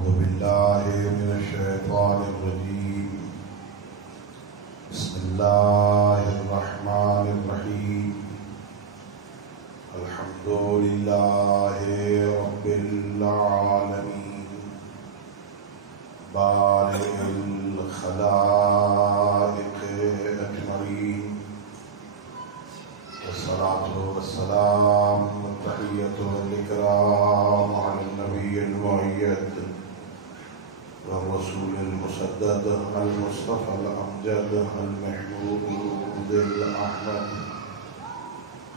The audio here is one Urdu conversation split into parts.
أعوذ بالله من الشيطان الرجيم. بسم الله الرحمن الرحيم. الحمد لله رب العالمين بارئ الخلائق أجمعين، والصلاة والسلام والتحية والإكرام على النبي المؤيد والرسول المسدد المصطفى الأمجد المحمود الأحمد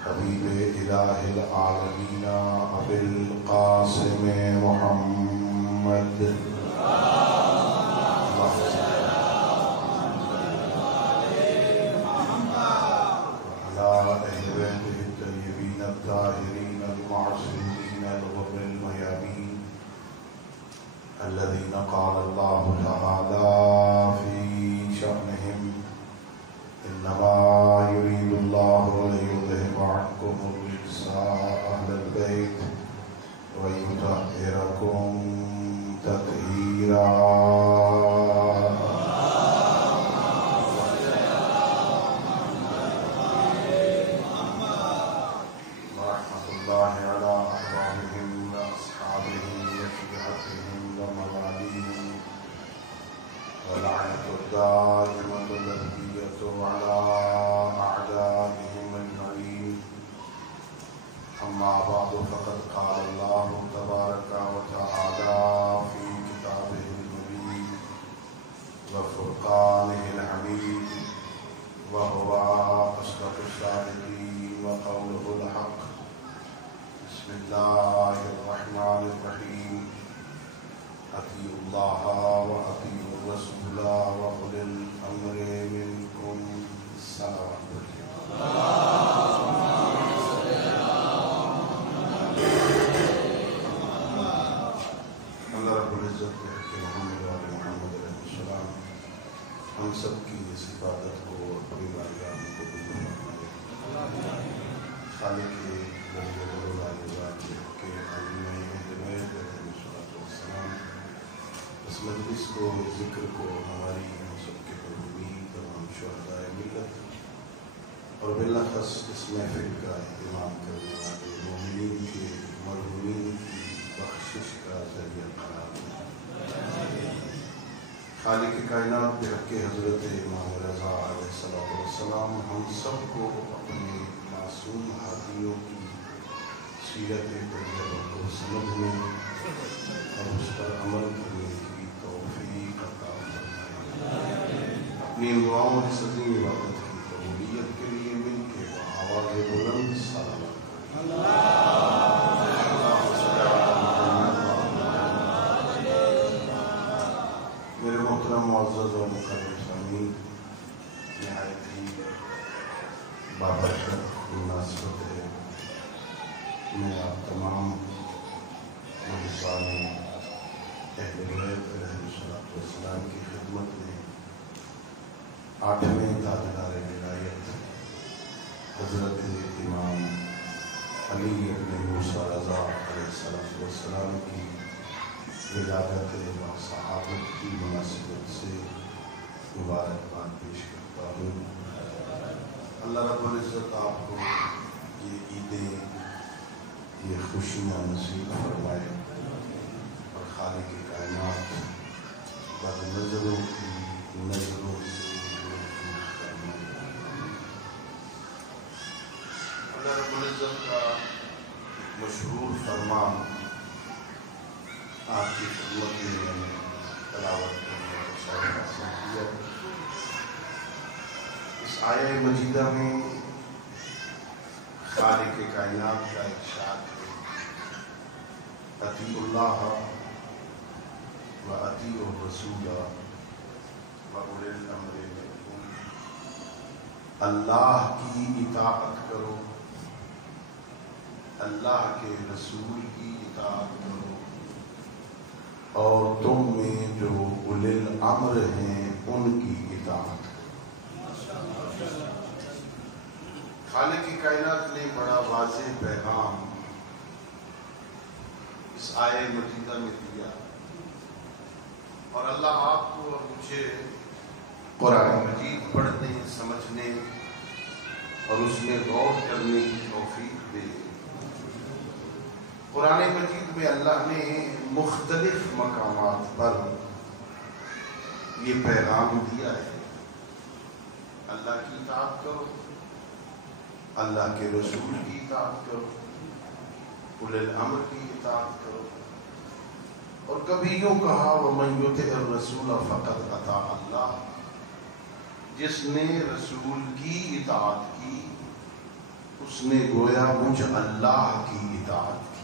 حبيب إله العالمين أبي القاسم محمد الطاهرين المعصومين الغر الميامين الذين قال الله تعالى في شأنهم: إنما يريد الله ليذهب عنكم الرجس أهل البيت ويطهركم تطهيرا. دائمة الأبدية على أعدائهم أجمعين. أما بعد، فقد قال الله تبارك وتعالى في كتابه المبين وفرقانه الحميد، وهو أصدق الصادقين وقوله الحق. بسم الله الرحمن الرحيم. أطيعوا الله وأطيعوا الرسول وأولي الأمر منكم. السلام عليكم. اللہ رب العزت کے حق محمد و آل محمد علیہ السلام ہم سب کی اس عبادت کو اپنی بارگاہ میں قبول فرمائے. خالق کے اس مجلس کو، ذکر کو، ہماری ہم سب کے مرحومین تمام شہدائے ملت اور بالاخص اس محفل کا اہتمام کرنے والے مومنین کے مرحومین کی بخشش کا ذریعہ قرار دیں. خالق کائنات بحق حضرت امام رضا علیہ السلام ہم سب کو اپنے معصوم ہادیوں کی سیرت طیبہ کو سمجھنے اور اس پر عمل کرنے کی توفیق عطا فرمائے. اپنی دعاؤں میں سزی عبادت کی قبولیت کے لیے مل کے آواز بلند صلوات کریں. میرے محترم معزز اور مکرم سامعین، نہایت ہی بابرکت مناسبت ہے میں آپ تمام محسان اہل بیت علیہ السلام کی خدمت میں 8ویں تاجدار ولایت حضرت امام علی ابن موسیٰ رضا علیہ السلام کی ولادت و صحابت کی مناسبت سے مبارکباد پیش کرتا ہوں. اللہ رب العزت آپ کو یہ عیدیں، یہ خوشیاں نصیب فرمائے اور خالق کائنات بد نظروں کی نظروں سے محفوظ فرمائے. اللہ رب العزت کا مشہور فرمان آپ کی خدمت میں میں نے تلاوت کرنے کا شرف حاصل کیا. اس آیہ مجیدہ میں خالق کائنات کا ارشاد ہے: اطیعوا اللہ و اطیعوا الرسول و اولي الامر منکم. اللہ کی اطاعت کرو، اللہ کے رسول کی اطاعت کرو، اور تم میں جو اولی الامر ہیں ان کی اطاعت کرو. خالق کائنات نے بڑا واضح پیغام اس آیہ مجیدہ میں دیا اور اللہ آپ کو اور مجھے قرآن مجید پڑھنے، سمجھنے اور اس میں غور کرنے کی توفیق دے۔ قرآن مجید میں اللہ نے مختلف مقامات پر یہ پیغام دیا ہے، اللہ کی اطاعت کرو، اللہ کے رسول کی اطاعت کرو، اولی الامر کی اطاعت کرو، اور کبھی یوں کہا وَمَن يُطِعِ الرَّسُولَ فَقَدْ أَطَاعَ اللَّهَ، جس نے رسول کی اطاعت کی اس نے گویا مجھ اللہ کی اطاعت کی۔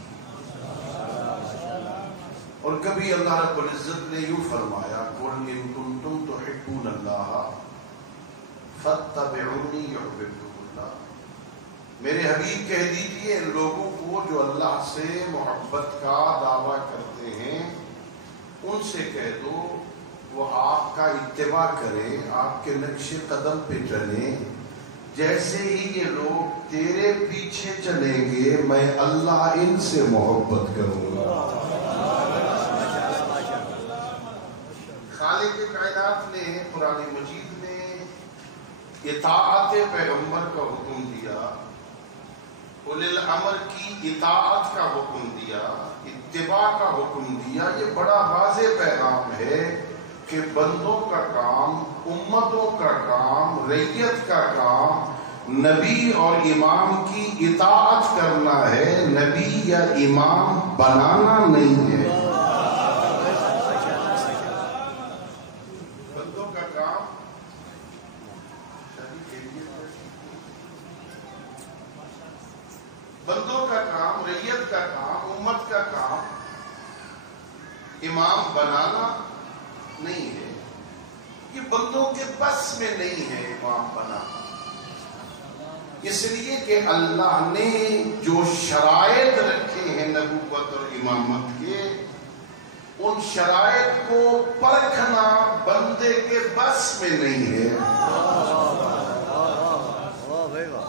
اور کبھی اللہ رب العزت نے یوں فرمایا قُلْ إِن كُنتُمْ تُحِبُّونَ اللَّهَ فَاتَّبِعُونِي يُحْبِبْكُمُ اللَّهُ، میرے حبیب کہہ دیجئے ان لوگوں کو جو اللہ سے محبت کا دعویٰ کرتے ہیں، ان سے کہہ دو وہ آپ کا اتباع کریں، آپ کے نقش قدم پہ چلیں، جیسے ہی یہ لوگ تیرے پیچھے چلیں گے میں اللہ ان سے محبت کروں گا۔ خالق کائنات نے قرآن مجید میں اطاعت پیغمبر کا حکم دیا، اولی الامر کی اطاعت کا حکم دیا، اتباع کا حکم دیا۔ یہ بڑا واضح پیغام ہے کہ بندوں کا کام، امتوں کا کام، رعیت کا کام نبی اور امام کی اطاعت کرنا ہے، نبی یا امام بنانا نہیں ہے۔ بندوں کا کام، بندوں کا کام، رعیت کا کام، امت کا کام امام بنانا نہیں ہے، یہ بندوں کے بس میں نہیں ہے امام بنانا، اس لیے کہ اللہ نے جو شرائط رکھے ہیں نبوت اور امامت کے، ان شرائط کو پرکھنا بندے کے بس میں نہیں ہے۔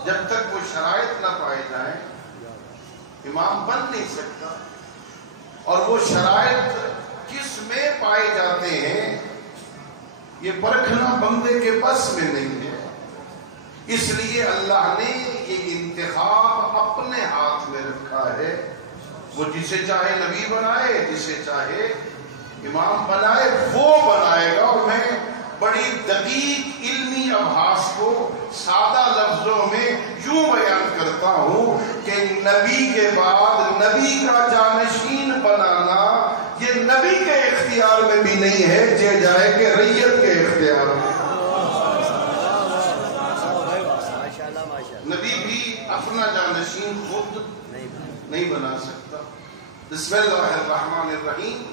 جب تک وہ شرائط نہ پائے جائیں امام بن نہیں سکتا، اور وہ شرائط کس میں پائے جاتے ہیں یہ پرکھنا بندے کے بس میں نہیں ہے۔ اس لیے اللہ نے یہ انتخاب اپنے ہاتھ میں رکھا ہے، وہ جسے چاہے نبی بنائے، جسے چاہے امام بنائے، وہ بنائے گا۔ اور میں بڑی دقیق علمی ابحاث کو سادہ لفظوں میں یوں بیان کرتا ہوں کہ نبی کے بعد نبی کا جانشین بنانا یہ نبی کے اختیار میں بھی نہیں ہے، یہ جائے کہ رعیت کے اختیار میں۔ نبی بھی اپنا جانشین خود نہیں بنا سکتا۔ بسم اللہ الرحمن الرحیم،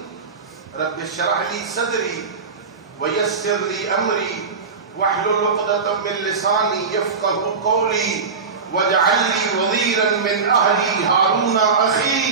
رب اشرح لی صدری ویسر لی امری واحلل عقدۃ من لسانی یفقهوا قولی واجعل لی وزیرا من اہلی ہارون اخی۔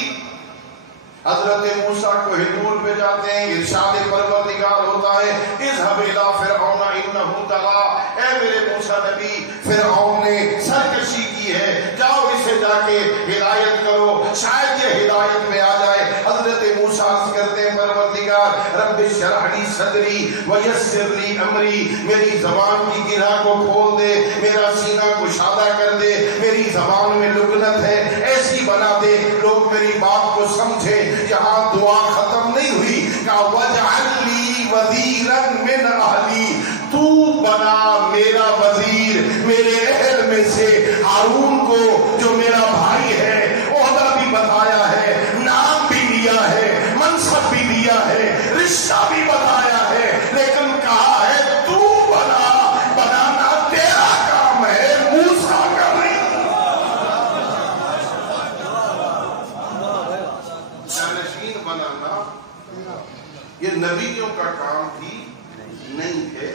حضرت موسیٰ کو حضور پہ جاتے ہیں، ارشاد پروردگار ہوتا ہے اذهب الى فرعون انه طغى، اے میرے موسیٰ نبی فرعون نے سرکشی کی ہے، جاؤ اسے جا کے ہدایت کرو، شاید یہ ہدایت میں آ جائے۔ حضرت موسیٰ عرض کرتے ہیں پروردگار رب اشرح لی صدری ویسر لی امری، میری زبان کی گرہ کو کھول دے، میرا سینہ کشادہ کر دے، میری زبان میں لکنت ہے ایسی بنا دے لوگ میری بات کو سمجھیں۔ یہاں دعا ختم نہیں ہوئی، کہا وَاجْعَلْ لِي وَزِيرًا مِّنْ أَهْلِي، تو بنا میرا وزیر میرے اہل میں سے ہارون کو جو میرا بھائی ہے، عہدہ بھی بتایا ہے، نام بھی دیا ہے، منصب بھی دیا ہے، رشتہ بھی بتایا ہے، لیکن کہا ہے تو بنا، بنانا تیرا کام ہے، موسیٰ کا نہیں۔ جانشین بنانا یہ نبیوں کا کام بھی نہیں ہے۔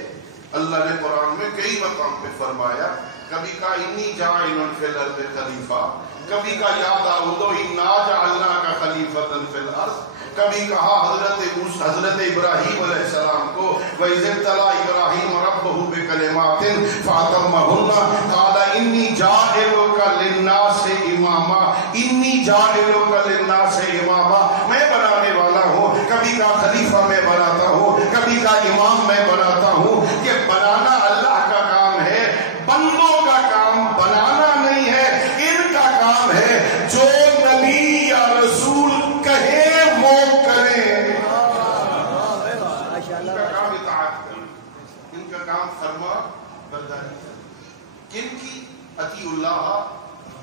اللہ نے قرآن میں کئی مقام پہ فرمایا، کبھی کہا انی جاعل فی الارض خلیفہ، کبھی کہا یا داؤد انا جعلناک خلیفۃ فی الارض، کبھی کہا حضرت ابراہیم علیہ السلام کو وَإِذِ ابْتَلَىٰ إِبْرَاهِيمَ رَبُّهُ بِكَلِمَاتٍ فَأَتَمَّهُنَّ قَالَ إِنِّي جَاعِلُكَ لِلنَّاسِ إِمَامًا، إِنِّي جَاعِلُكَ لِلنَّاسِ إِمَامًا، میں بنانے والا ہوں۔ کبھی کہا خلیفہ میں بناتا ہوں، کبھی کا امام میں بناتا ہوں. یہ بنانا اللہ کا کام ہے، بندوں کا کام بنانا نہیں ہے. ان کا کام ہے جو نبی یا رسول کہے وہ کریں. ان کا کام اطاعت کریں، ان کا کام فرما برداری کریں. کن کی؟ اطیعوا اللہ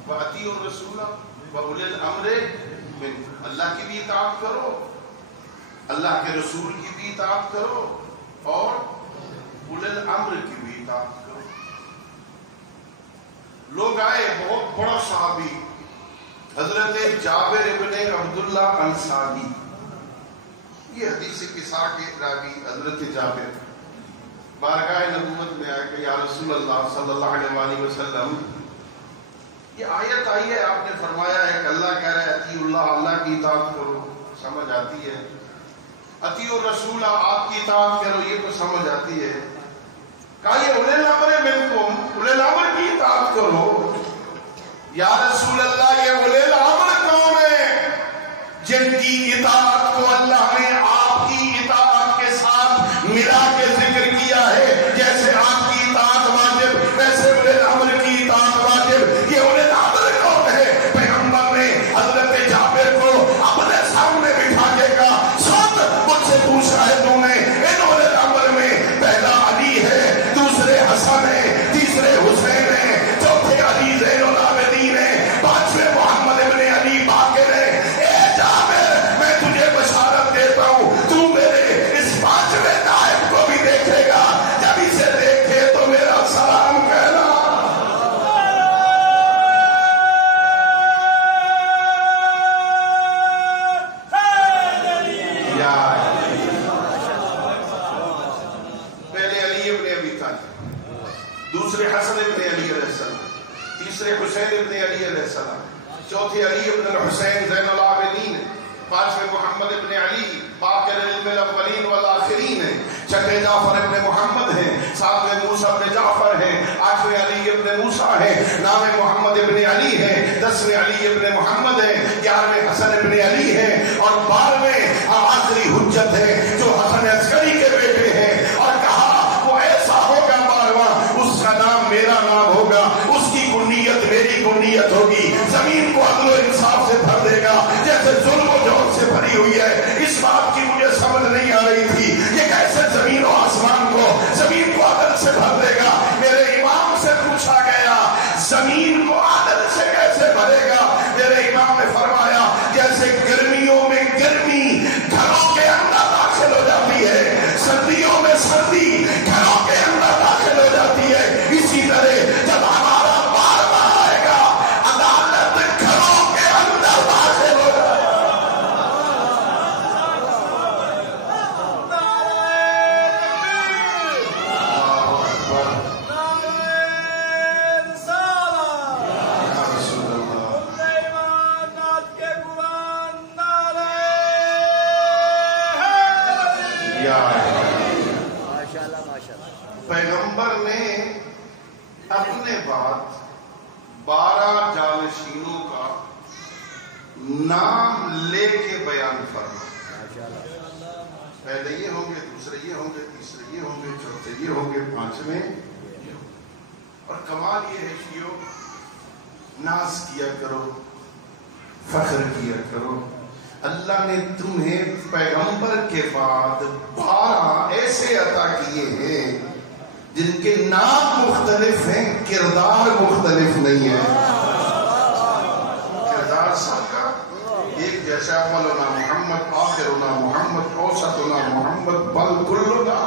و اطیعوا الرسول و اولی الامر منکم. اللہ کی بھی اطاعت کرو، اللہ کے رسول کی بھی اطاعت کرو، اور اولی الامر کی بھی اطاعت کرو. لوگ آئے، بہت بڑا صحابی حضرت جابر ابن عبداللہ انصاری، یہ حدیث قصہ کے راوی حضرت جابر بارگاہ نبوت میں آئے کہ یا رسول اللہ صلی اللہ علیہ وآلہ وسلم، یہ آیت آئی ہے، آپ نے فرمایا ہے کہ اللہ کہہ رہا ہے اطیعوا اللہ، اللہ کی اطاعت کرو، سمجھ آتی ہے. اطیعوا الرسول، آپ کی اطاعت کرو، یہ تو سمجھ آتی ہے. کہا یہ اولی الامر منکم، اولی الامر کی اطاعت کرو. یا رسول اللہ یہ اولی الامر کون ہے؟ جن کی اطاعت کو اللہ نے آپ کی اطاعت کے ساتھ ملا کے ذکر کیا ہے. جیسے آپ کی اطاعت واجب، ویسے اولی الامر کی اطاعت واجب. یہ اولی الامر کون ہے؟ پیغمبر نے حضرت جابر کو اپنے سامنے بٹھا کے کہا، سن مجھ سے پوچھا ہے تو نے ان اولی الامر میں پہلا علی ہے، دوسرے حسن ہے، تیسرے حسین ہے، چوتھے علی زین العابدین ہے، پانچویں محمد ابن علی باقر ہے. اے جابر، میں تجھے بشارت دیتا ہوں، تو میرے اس پانچویں نائب کو بھی دیکھے گا. جب اسے دیکھے تو میرا سلام کہنا. پہلے علی ابن ابی طالب، دوسرے حسن ابن علی علیہ السلام، تیسرے حسین ابن علی علیہ السلام، چوتھے علی ابن الحسین زین العابدین، پانچویں محمد ابن علی باقر الاولین والآخرین ہیں، چھٹے جعفر ابن محمد ہیں، ساتویں موسیٰ ابن جعفر ہیں، آٹھویں علی ابن موسیٰ ہیں، نویں محمد ابن علی ہیں، 10ویں علی ابن محمد ہیں، 11ویں حسن ابن علی ہیں، اور 12ویں آخری حجت ہے جو حسن عسکری کے بیٹے ہیں. اور کہا وہ ایسا ہوگا 12واں، اس کا نام میرا نام ہوگا، اس کی کنیت میری کنیت ہوگی، زمین کو عدل و انصاف سے بھر دے گا جیسے ظلم و جور سے بھری ہوئی ہے. اس بات کی مجھے سمجھ نہیں آ رہی تھی، یہ کیسے زمین و آسمان کو، زمین کو عدل سے بھر دے گا. میرے امام سے پوچھا گیا زمین کو عدل سے کیسے بھرے گا؟ میرے امام نے فرمایا جیسے گرمیوں میں گرمی گھروں کے اندر داخل ہو جاتی ہے، سردیوں میں سردی گھروں کے اندر داخل ہو جاتی ہے، اسی طرح جب ہمارا بار آئے گا عدالت گھروں کے اندر داخل ہو جائے گا. پیغمبر نے اپنے بعد 12 جانشینوں کا نام لے کے بیان فرمایا. پہلے یہ ہوں گے، دوسرے یہ ہوں گے، تیسرے یہ ہوں گے، چوتھے یہ ہوں گے، پانچویں. اور کمال یہ ہے شیعو، ناز کیا کرو، فخر کیا کرو. اللہ نے تمہیں پیغمبر کے بعد 12 ایسے عطا کیے ہیں جن کے نام مختلف ہیں، کردار مختلف نہیں ہے. کردار سب کا ایک جیسا، اولنا محمد، آخرنا محمد، اوسطنا محمد، بل کلنا.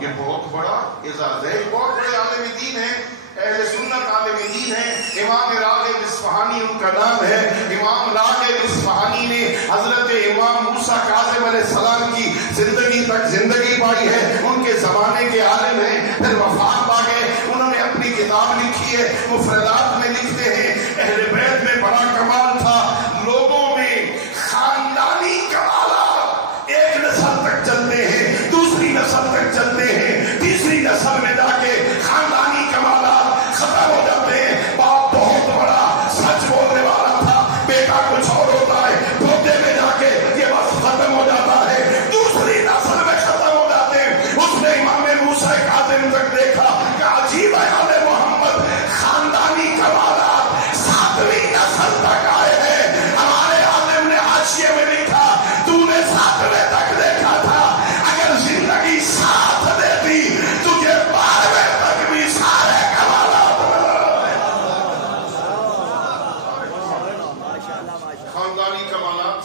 یہ بہت بڑا اعزاز ہے. بہت بڑے عالم دین ہیں، اہل سنت عالم دین ہیں. امام راغب اصفہانی ان کا نام ہے. امام راغب اصفہانی نے حضرت امام موسیٰ کاظم علیہ السلام کی زندگی تک زندگی پائی ہے، ان کے زمانے کے عالم ہیں. پھر وفات پا گئے. انہوں نے اپنی کتاب لکھی ہے، مفردات میں لکھتے ہیں اہل بیت میں بڑا کمال تھا، لوگوں میں خاندانی کمالات ایک نسل تک چلتے ہیں، دوسری نسل تک چلتے ہیں، تیسری نسل میں جا کے خاندانی کمالات ختم ہو جاتے ہیں. باپ بہت بڑا سچ بولنے والا تھا، بیٹا کچھ اور ہوتا ہے، پوتے میں جا کے یہ بس ختم ہو جاتا ہے، دوسری نسل میں ختم ہو جاتا ہے.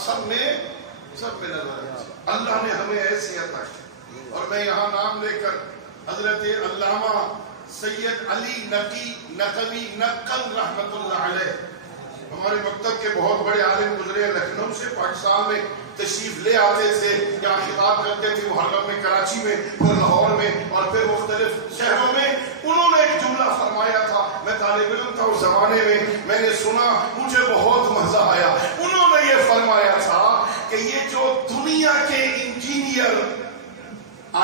سب میں نظر آئے. اللہ نے ہمیں ایسی عطا کی. اور میں یہاں نام لے کر حضرت علامہ سید علی نقوی نقل رحمت اللہ علیہ ہمارے مکتب کے بہت بڑے عالم گزرے ہیں. لکھنؤ سے پاکستان میں تشریف لے آتے تھے, یہاں خطاب کرتے تھے, محرم میں, کراچی میں, پھر لاہور میں اور پھر مختلف شہروں میں. انہوں نے ایک جملہ فرمایا تھا, میں طالب علم تھا اس زمانے میں نے سنا, مجھے بہت مزہ آیا. انہوں نے یہ فرمایا تھا کہ یہ جو دنیا کے انجینئر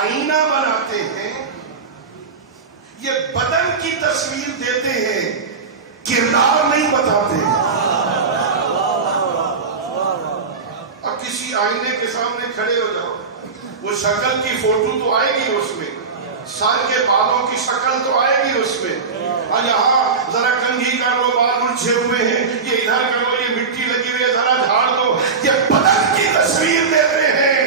آئینہ بناتے ہیں یہ بدن کی تصویر دیتے ہیں, کردار نہیں بتاتے. اب کسی آئینے کے سامنے کھڑے ہو جاؤ, وہ شکل کی فوٹو تو آئے گی اس میں, سر کے بالوں کی شکل تو آئے گی اس میں. اور یہاں ذرا کنگھی کر لو, بال الجھے ہوئے ہیں, یہ ادھر کر لو, یہ مٹی لگی ہوئی ہے, ذرا جھاڑ دو. یہ بدن کی تصویر دیتے ہیں,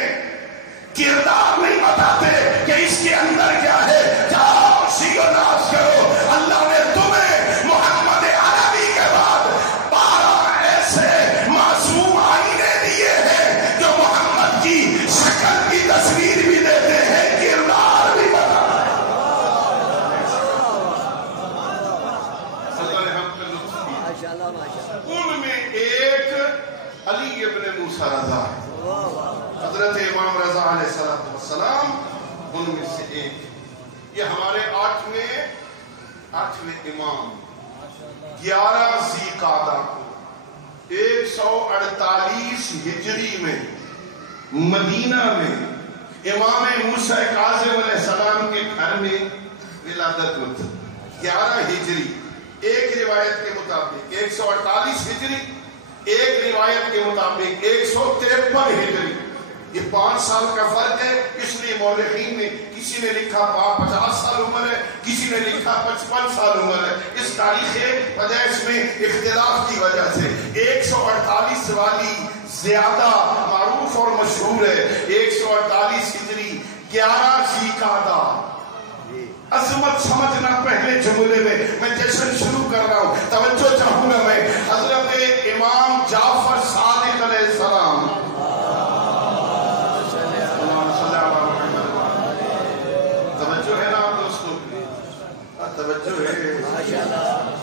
کردار نہیں بتاتے کہ اس کے اندر کیا ہے. جاؤ سیو ناز کرو, اللہ نے تمہیں محمد عربی کے بعد 12 ایسے معصوم آئینے دیے ہیں جو محمد کی شکل کی تصویر بھی دیتے ہیں, کردار بھی بتاتے ہیں. اللہ نے ہم کو لطف کیا. ان میں ایک علی ابن موسیٰ رضا, حضرت امام رضا علیہ السلام ان میں سے ایک. یہ ہمارے 8ویں امام 11 ذی قعدہ کو 148 ہجری میں مدینہ میں امام موسیٰ کاظم علیہ السلام کے گھر میں ولادت ہوئی. 11 ہجری, ایک روایت کے مطابق 148 ہجری, ایک روایت کے مطابق 153 ہجری. یہ 5 سال کا فرق ہے. اس لیے مورخین نے کسی نے لکھا 50 سال عمر ہے, کسی نے لکھا 55 سال عمر ہے. اس تاریخ پیدائش میں اختلاف کی وجہ سے 148 والی زیادہ معروف اور مشہور ہے. 148 ہجری 11 ذی قعدہ. عظمت سمجھنا پہلے جملے میں جشن شروع کر رہا ہوں, توجہ چاہوں گا میں. حضرت امام جعفر صادق علیہ السلام, توجہ ہے نا آپ دوستوں, توجہ ہے,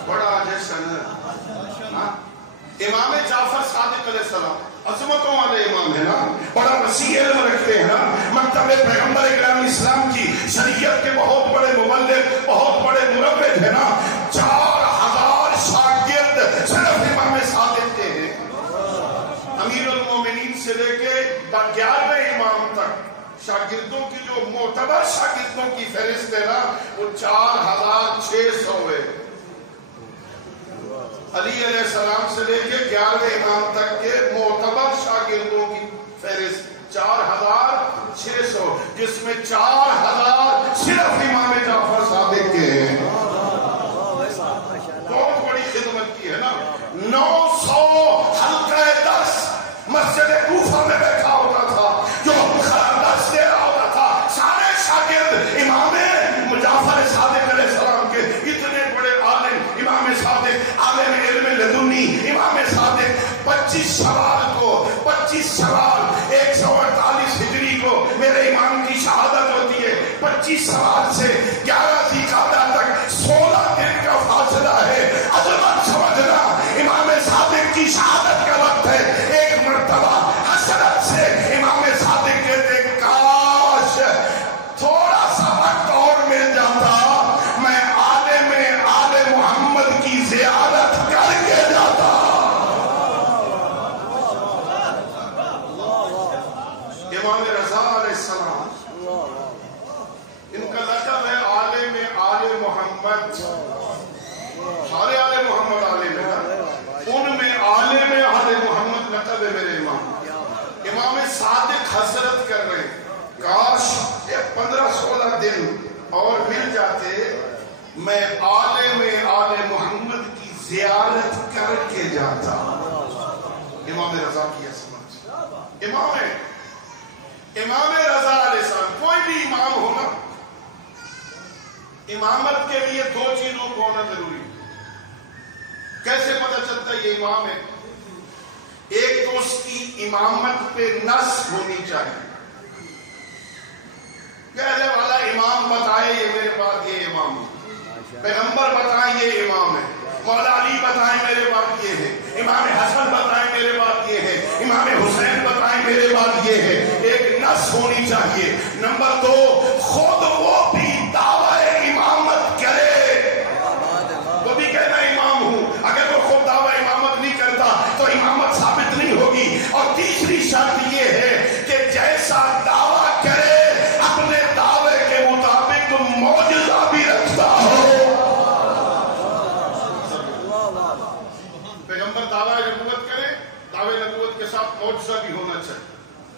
بڑا جشن. امام جعفر صادق علیہ السلام عظمتوں والے امام ہے نا, بڑا وسیع علم رکھتے ہیں نا, مکتب پیغمبر اکرام اسلام کی شریعت کے بہت بڑے مبلغ, بہت بڑے مربد ہے نا. 4000 شاگرد صرف امام صادق کے ہیں. امیر المومنین سے لے کے 11ویں امام تک شاگردوں کی جو معتبر شاگردوں کی فہرست ہے نا وہ 4600 ہے. علی علیہ السلام سے لے کے 11ویں امام تک کے معتبر شاگردوں کی فہرست 4600, جس میں 4000 صرف امام جعفر صادق کے ہیں. بہت بڑی خدمت کی ہے نا. 900 حلقہ درس مسجد کوفہ میں بیٹھا ہوتا تھا, جو درس دے رہا ہوتا تھا. سارے شاگرد امام جعفر صادق علیہ السلام کے, اتنے بڑے عالم امام صادق, عالم علم لدنی امام صادق. 25 سوال 148 ہجری کو میرے امام کی شہادت ہوتی ہے. 25 سوال سے 11 ذی قعدہ تک 16 دن کا فاصلہ ہے. عظمت سمجھنا, امام صادق کی شہادت کا وقت ہے. ایک مرتبہ حسرت سے امام صادق کہتے کاش تھوڑا سا وقت اور مل جاتا, میں آل محمد کی زیارت کر کے جاتا. امام رضا علیہ السلام, ان کا لقب ہے آل محمد. سارے آل محمد عالم ہے, ان میں آل محمد لقب ہے میرے امام. امام صادق حسرت کر رہے, کاش 15-16 دن اور مل جاتے, میں آل محمد کی زیارت کر کے جاتا. امام رضا کی عظمت. امام رضا علیہ السلام, کوئی بھی امام ہونا, امامت کے لیے 2 چیزوں کو ہونا ضروری ہے. کیسے پتہ چلتا ہے یہ امام ہے؟ ایک تو اس کی امامت پہ نص ہونی چاہیے. پہلے والا امام بتائے یہ میرے پاس یہ امام ہے، پیغمبر بتائیں یہ امام ہے، مولا علی بتائیں میرے پاس یہ ہے، امام حسن بتائیں میرے پاس یہ ہے، امام حسین بتائیں میرے پاس یہ ہے. ایک نص ہونی چاہیے. نمبر 2، خود وہ بھی دعوی امامت کرے. وہ بھی کہنا امام ہوں. اگر وہ خود دعوی امامت نہیں کرتا تو امامت ثابت نہیں ہوگی. اور تیسری شرط یہ ہے کہ جیسا دعویٰ کرے اپنے دعوے کے مطابق معجزہ بھی رکھتا ہو. پیغمبر دعویٰ نبوت کرے، دعوے نبوت کے ساتھ معجزہ بھی ہونا چاہیے.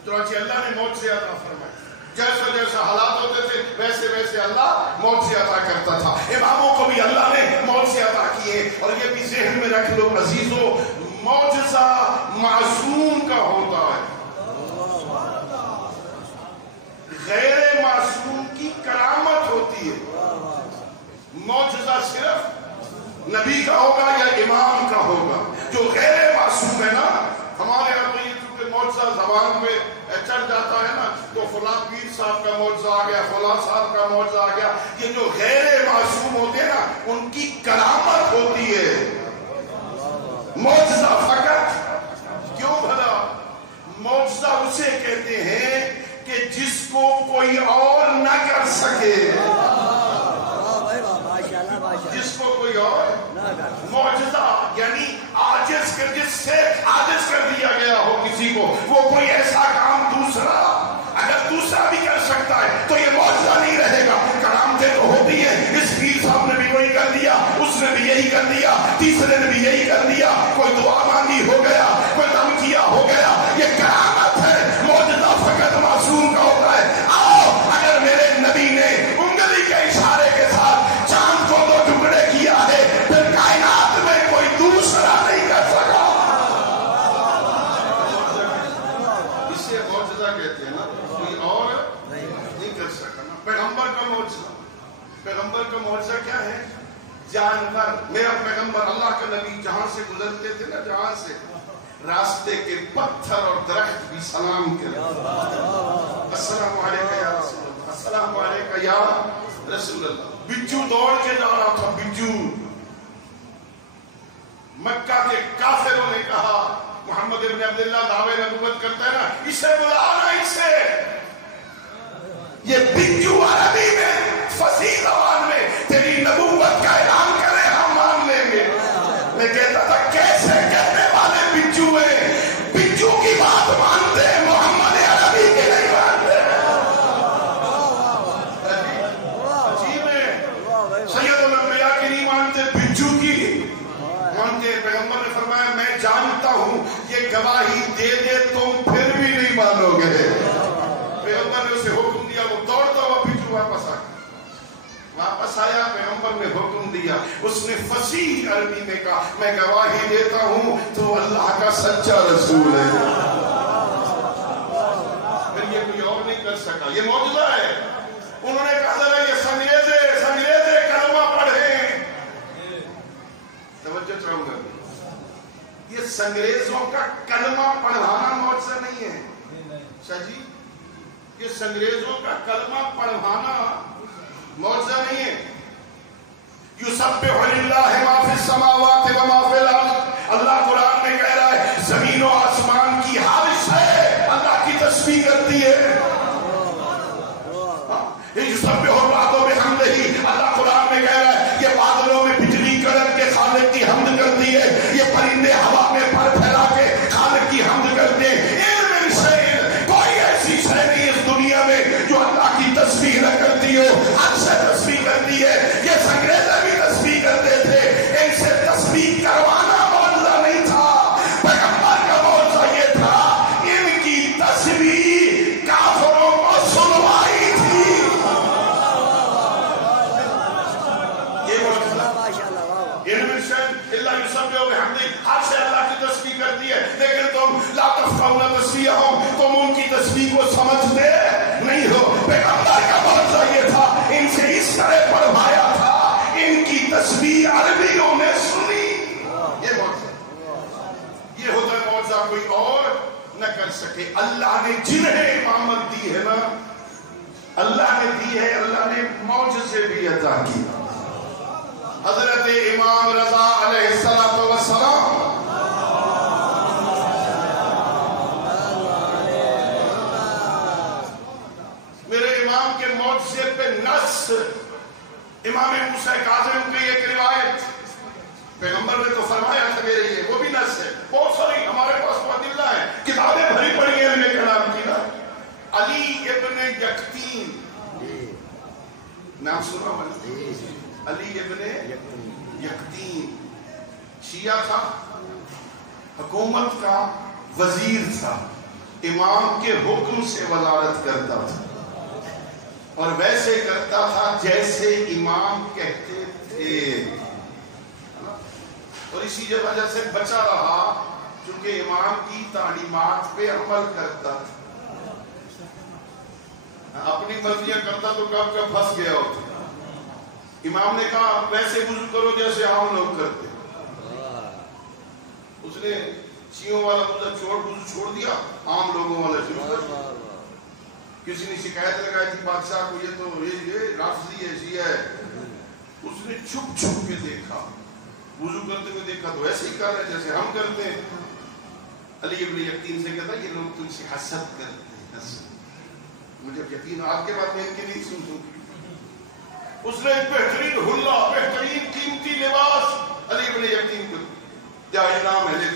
چنانچہ اللہ نے معجزے عطا فرمائے. جیسا جیسا حالات ہوتے تھے ویسے ویسے اللہ معجزے عطا کرتا تھا. اماموں کو بھی اللہ نے معجزے عطا کیے. اور یہ بھی ذہن میں رکھ لو عزیزو، معجزہ معصوم کا ہوتا ہے، غیر معصوم کی کرامت ہوتی ہے. معجزہ صرف نبی کا ہوگا یا امام کا ہوگا. جو غیر معصوم ہے نا، ہمارے یہاں تو یہ چونکہ معجزہ زبان پہ چڑھ جاتا ہے نا، تو فلاں پیر صاحب کا معجزہ آ گیا، فلاں صاحب کا معجزہ آ گیا. یہ جو غیر معصوم ہوتے ہیں نا، ان کی کرامت ہوتی ہے. معجزہ فقط کیوں بھلا؟ معجزہ اسے کہتے ہیں کہ جس کو کوئی اور نہ کر سکے، جس کو کوئی اور. معجزہ یعنی عاجز جس سے عاجز کر دیا گیا ہو کسی کو، وہ کوئی ایسا کام دوسرا اگر دوسرا بھی کر سکتا ہے تو یہ معجزہ نہیں رہے گا. کرامتیں تو ہوتی ہیں، اس پیر صاحب نے بھی وہی کر دیا، اس نے بھی یہی کر دیا، تیسرے نے بھی یہی کر دیا، کوئی دعا مانگی ہو گیا، کوئی دم کیا ہو گیا. یہ کرامت ہے. معجزہ فقط معصوم کا ہوتا ہے. آؤ، اگر میرے نبی نے انگلی کے اشارے کے ساتھ چاند کو 2 ٹکڑے کیا ہے، پھر کائنات میں کوئی دوسرا نہیں کر سکا. اسے معجزہ کہتے ہیں نا، کوئی اور نہیں کر سکا. پیغمبر کا معجزہ، پیغمبر کا معجزہ کیا ہے؟ جانور. میرا پیغمبر اللہ کا نبی جہاں سے گزرتے تھے نا، جہاں سے راستے کے پتھر اور درخت بھی سلام کرتے. السلام علیکم یا رسول اللہ، السلام علیکم یا رسول اللہ. بچو دوڑ کے جا رہا تھا، بچو. مکہ کے کافروں نے کہا محمد ابن عبداللہ دعوے نبوت کرتا ہے نا، اسے بلانا. اسے یہ بچو عربی میں فصیح زبان میں تیری نبوت کا اعلان کرے ہم مان لیں گے. میں کہتا تھا کیسے کہنے والے بچو ہیں؟ بچو کی بات مانتے ہیں، محمد عربی کی نہیں مانتے. عجیب ہے. سید الانبیاء کی نہیں مانتے، بچو کی مانتے. پیغمبر نے فرمایا میں جانتا ہوں یہ گواہی دے دے تم پھر بھی نہیں مانو گے. پیغمبر نے اسے حکم دیا، وہ دوڑتا ہوا بچو واپس آیا. پیغمبر نے حکم دیا، اس نے فصیح عربی میں کہا میں گواہی دیتا ہوں تو اللہ کا سچا رسول ہے. پھر یہ کوئی اور نہیں کر سکا. یہ معجزہ ہے. انہوں نے کہا ذرا یہ سنگریزے کلمہ پڑھیں. توجہ چاہوں گا، یہ سنگریزوں کا کلمہ پڑھانا معجزہ نہیں ہے. شاہ جی، یہ سنگریزوں کا کلمہ پڑھانا معجزہ نہیں ہے. یسبح للہ ما فی السماوات و ما فی الارض. اللہ قرآن میں کہہ رہا ہے زمین و آسمان کی ہر شے اللہ کی تسبیح کرتی ہے. یسبح الرعد بحمدہ. اللہ قرآن میں کہہ رہا ہے یہ بادلوں میں بجلی کڑک کے خالق کی حمد کرتی ہے، یہ پرندے ہوا میں پر پھیلا کے خالق کی حمد کرتے ہیں. کوئی ایسی شے نہیں اس دنیا میں جو اللہ کی تسبیح نہ کرتی ہو. ہر سے تسبیح کرتی ہے. یہ سنگریزے بھی تسبیح کرتے تھے، ان سے تسبیح کروانا معجزہ نہیں تھا. پیغمبر کا معجزہ یہ تھا ان کی تسبیح کافروں کو سنوائی تھی. یہ معجزہ ہر سے اللہ کی تسبیح کرتی ہے، لیکن تم لا تفقہون تسبیحہم، تم ان کی تسبیح کو سمجھتے نہیں ہو. پیغمبر کا معجزہ یہ تھا، ان سے اس طرح پڑھوایا تھا ان کی تسبیح عربیوں نے سنی. یہ معجزہ، یہ ہوتا ہے معجزہ. کوئی اور نہ کر سکے. اللہ نے جنہیں امامت دی ہے نا، اللہ نے دی ہے، اللہ نے معجزے بھی عطا کی. حضرت امام رضا علیہ السلام میرے امام کے معجزے پہ نص امام موسیٰ کاظم کی ایک روایت پیغمبر نے تو فرمایا تھا میرے لیے، وہ بھی نص ہے. بہت ساری ہمارے پاس معدلہ ہیں، کتابیں بھری پڑی ہیں علم کلام کی نا. علی ابن یقطین نام سنا ہوا؟ علی ابن یقطین شیعہ تھا، حکومت کا وزیر تھا، امام کے حکم سے وزارت کرتا تھا اور ویسے کرتا تھا جیسے امام کہتے تھے. اور اسی وجہ سے بچا رہا چونکہ امام کی تعلیمات پہ عمل کرتا تھا. اپنی مرضیاں کرتا تو کب پھنس گیا ہوتا. امام نے کہا ویسے وضو کرو جیسے عام لوگ کرتے. اس نے شیعوں والا وضو چھوڑ دیا، عام لوگوں والا شروع کر دیا. کسی نے شکایت لگائی تھی بادشاہ کو، یہ تو یہ رافضی ہے، شیعہ ہے. اس نے چھپ چھپ کے دیکھا، وضو کرتے ہوئے دیکھا تو ایسے ہی کر رہے جیسے ہم کرتے ہیں. علی ابن یقطین سے کہتا یہ لوگ تم سے حسد کرتے ہیں، حسد. مجھے یقین آپ کے بعد میں ان کے نہیں سنتا. اس نے بہترین حلہ، بہترین قیمتی لباس علی ابن یقطین کو دیا، انعام ہے.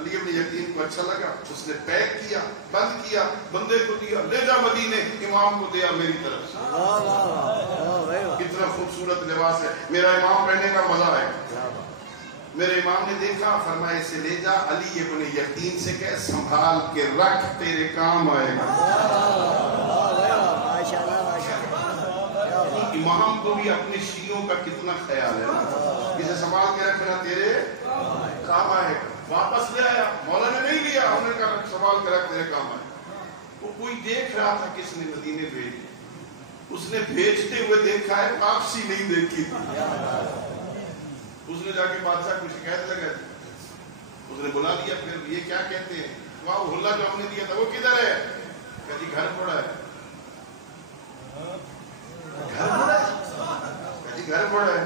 علی ابن یقطین کو اچھا لگا، اس نے پیک کیا، بند کیا، بندے کو دیا، لے جا مدینے، امام کو دیا میری طرف سے. کتنا خوبصورت لباس ہے، میرا امام پہننے کا مزہ ہے. میرے امام نے دیکھا، فرمایا اسے لے جا، علی ابن یقطین سے کہہ سنبھال کے رکھ، تیرے کام آئے گا. امام کو بھی اپنے شیعوں کا کتنا خیال ہے، اسے سنبھال کے رکھنا تیرے کام آئے گا. واپس لے آیا، مولا نے نہیں لیا، ہم نے کہا سنبھال کے رکھ، تیرے کام آئے. وہ کوئی دیکھ رہا تھا کس نے مدینے بھیجی، اس نے بھیجتے ہوئے دیکھا ہے، واپسی نہیں دیکھی. اس نے جا کے بادشاہ کو شکایت لگا دی. اس نے بلا لیا، پھر یہ کیا کہتے ہیں، وہ حلہ جو ہم نے دیا تھا وہ کدھر ہے؟ کہا جی گھر پڑا ہے. گھر پڑا ہے؟ کہا جی گھر پڑا ہے.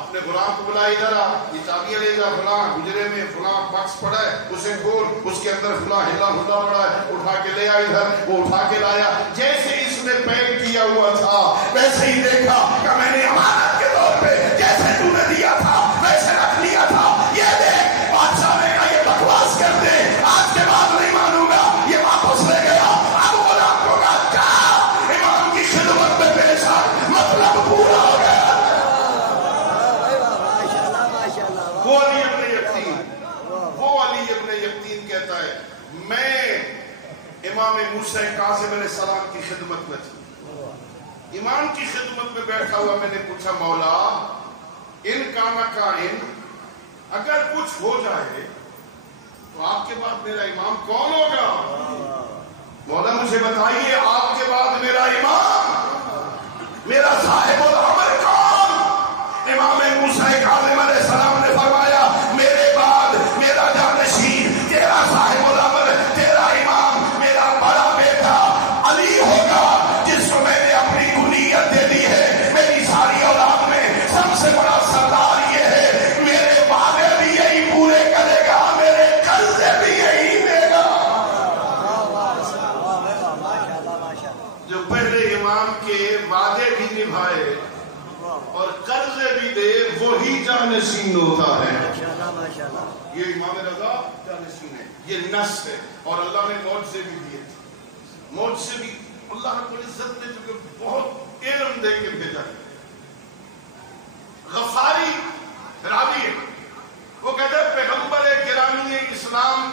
اپنے غلام کو بلا، ادھر آ، یہ چابیاں لے جا، فلاں حجرے میں فلاں بکس پڑا ہے، اسے کھول، اس کے اندر فلاں ہلا ہلا پڑا ہے، اٹھا کے لے آ ادھر. وہ اٹھا کے لایا، جیسے اس نے پیک کیا ہوا تھا ویسے ہی دیکھا کہ میں نے امانت کے طور پہ جیسے تو نے دیا تھا ویسے رکھ لیا تھا. یہ دیکھ، بادشاہ نے کہا یہ بکواس کر دے، آج کے بعد نہیں مانوں گا. یہ واپس لے گیا. اب غلام کو کہا جا امام کی خدمت میں پیش آ، مطلب پورا ہو گیا. وہ علی ابن یقطین کہتا ہے میں امام موسیٰ کاظم علیہ السلام کی خدمت میں تھا، امام کی خدمت میں بیٹھا ہوا. میں نے پوچھا مولا ان کانا کائن اگر کچھ ہو جائے تو آپ کے بعد میرا امام کون ہوگا؟ مولا مجھے بتائیے آپ کے بعد میرا امام، میرا صاحب الامر کون؟ امام موسیٰ کاظم علیہ السلام نے فرمایا میرے بعد میرا جانشین، تیرا صاحب الامر، تیرا امام میرا بڑا بیٹا علی ہوگا، جس کو میں نے اپنی کنیت دے دی ہے. میری ساری اولاد میں سب سے بڑا سردار یہ ہے، میرے وعدے بھی یہی پورے کرے گا، میرے قرضے بھی یہی دے گا. جو پہلے امام کے وعدے بھی نبھائے اور قرضے بھی دے وہی جانشین ہوتا ہے. یہ امام رضا جانشین ہے. یہ نص ہے. اور اللہ نے معجزے بھی دیے، معجزے بھی اللہ رب العزت نے جو بہت علم دے کے بھیجا. غفاری راوی ہے، وہ کہتے ہیں پیغمبر گرامی اسلام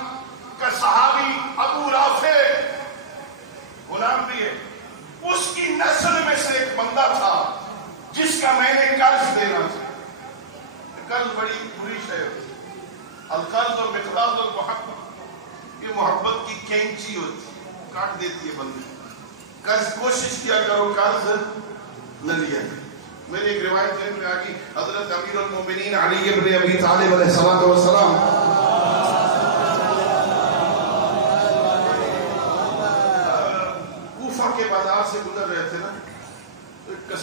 کا صحابی ابو رافع غلام بھی ہے، اس کی نسل میں سے ایک بندہ تھا جس کا میں نے قرض دینا تھا. قرض بڑی بری شے ہوتی ہے. القرض اور مقدار اور محبت، یہ محبت کی کینچی ہوتی ہے، کاٹ دیتی ہے بندے. قرض کوشش کیا کرو قرض نہ لیا. میری ایک روایت میں آ گئی، حضرت امیر المومنین علی ابن ابی طالب علیہ السلام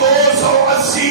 280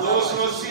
280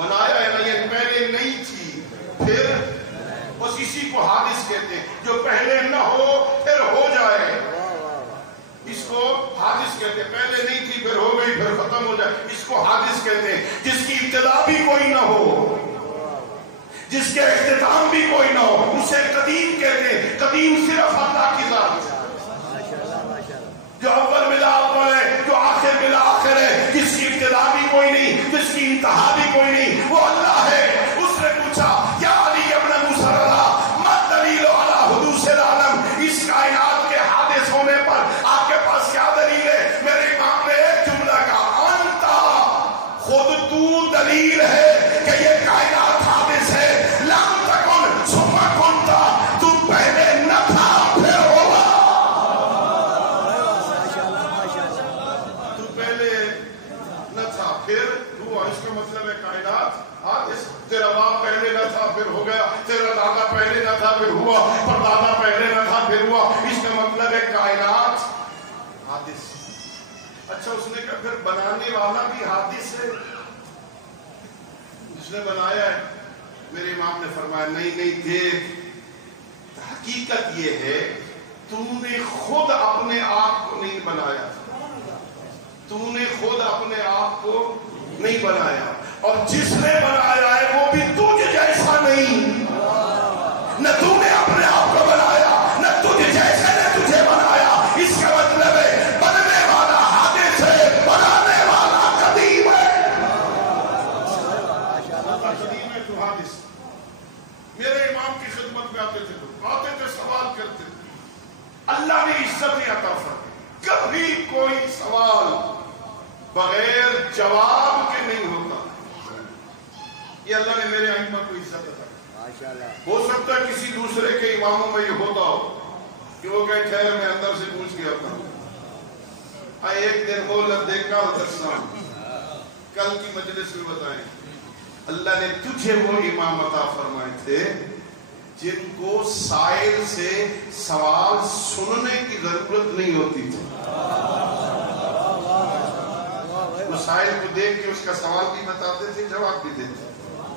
بنایا ہے نا، یہ پہلے نہیں تھی پھر بس اسی کو حادث کہتے ہیں، جو پہلے نہ ہو پھر ہو جائے، اس کو حادث کہتے ہیں۔ پہلے نہیں تھی پھر ہو گئی پھر ختم ہو جائے، اس کو حادث کہتے ہیں۔ جس کی ابتدا بھی کوئی نہ ہو، جس کے اختتام بھی کوئی نہ ہو، اسے قدیم کہتے ہیں۔ قدیم صرف اللہ کی ذات ہے، جو اول ملا اول ہے، جو آخر ملا آخر ہے، جس کی ابتدا بھی کوئی نہیں، جس کی انتہا بھی کوئی نہیں، وہ اللہ ہے۔ اس نے پوچھا یا علی ابن موسیٰ ما دلیل علی حدوث العالم، اس کائنات کے حادث ہونے پر آپ کے پاس کیا دلیل ہے؟ میرے امام نے ایک جملہ کہا، انتا، خود تو دلیل ہے کہ یہ کائنات حادث ہے۔ لم تکن ثم کنت، تو پہلے نہ تھا پھر ہوگا، تو پہلے نہ تھا پھر ہوا۔ اس کا مطلب ہے کائنات حادث۔ تیرا باپ پہلے نہ تھا پھر ہو گیا، تیرا دادا پہلے نہ تھا پھر ہوا، پردادا پہلے نہ تھا پھر ہوا۔ اس کا مطلب ہے کائنات حادث۔ اچھا، اس نے کہا پھر بنانے والا بھی حادث ہے، جس نے بنایا ہے؟ میرے امام نے فرمایا نہیں نہیں، دیکھ، حقیقت یہ ہے تو نے خود اپنے آپ کو نہیں بنایا، تو نے خود اپنے آپ کو نہیں بنایا، اور جس نے بنایا ہے وہ بھی تجھ جیسا نہیں۔ نہ تو نے اپنے آپ کو بنایا، نہ تجھ جیسے نے تجھے بنایا۔ اس کا مطلب ہے بننے والا حادث ہے، بنانے والا قدیم ہے۔ قدیم ہے تو حادث۔ میرے امام کی خدمت میں آتے تھے سوال کرتے تھے، اللہ نے عزت عطا فرمائی، کبھی کوئی سوال بغیر جواب کے نہیں ہوتا۔ یہ اللہ نے میرے ائمہ کو عزت عطا کی۔ ہو سکتا ہے کسی دوسرے کے اماموں میں یہ ہوتا ہو کہ وہ کہے ٹھہر میں اندر سے پوچھ کے آتا ہوں، ایک دن مہلت دے کر دسام، کل کی مجلس میں بتائیں۔ اللہ نے تجھے وہ امام عطا فرمائے تھے جن کو سائل سے سوال سننے کی ضرورت نہیں ہوتی تھی، وہ سائل کو دیکھ کے اس کا سوال بھی بتاتے تھے، جواب بھی دیتے تھے۔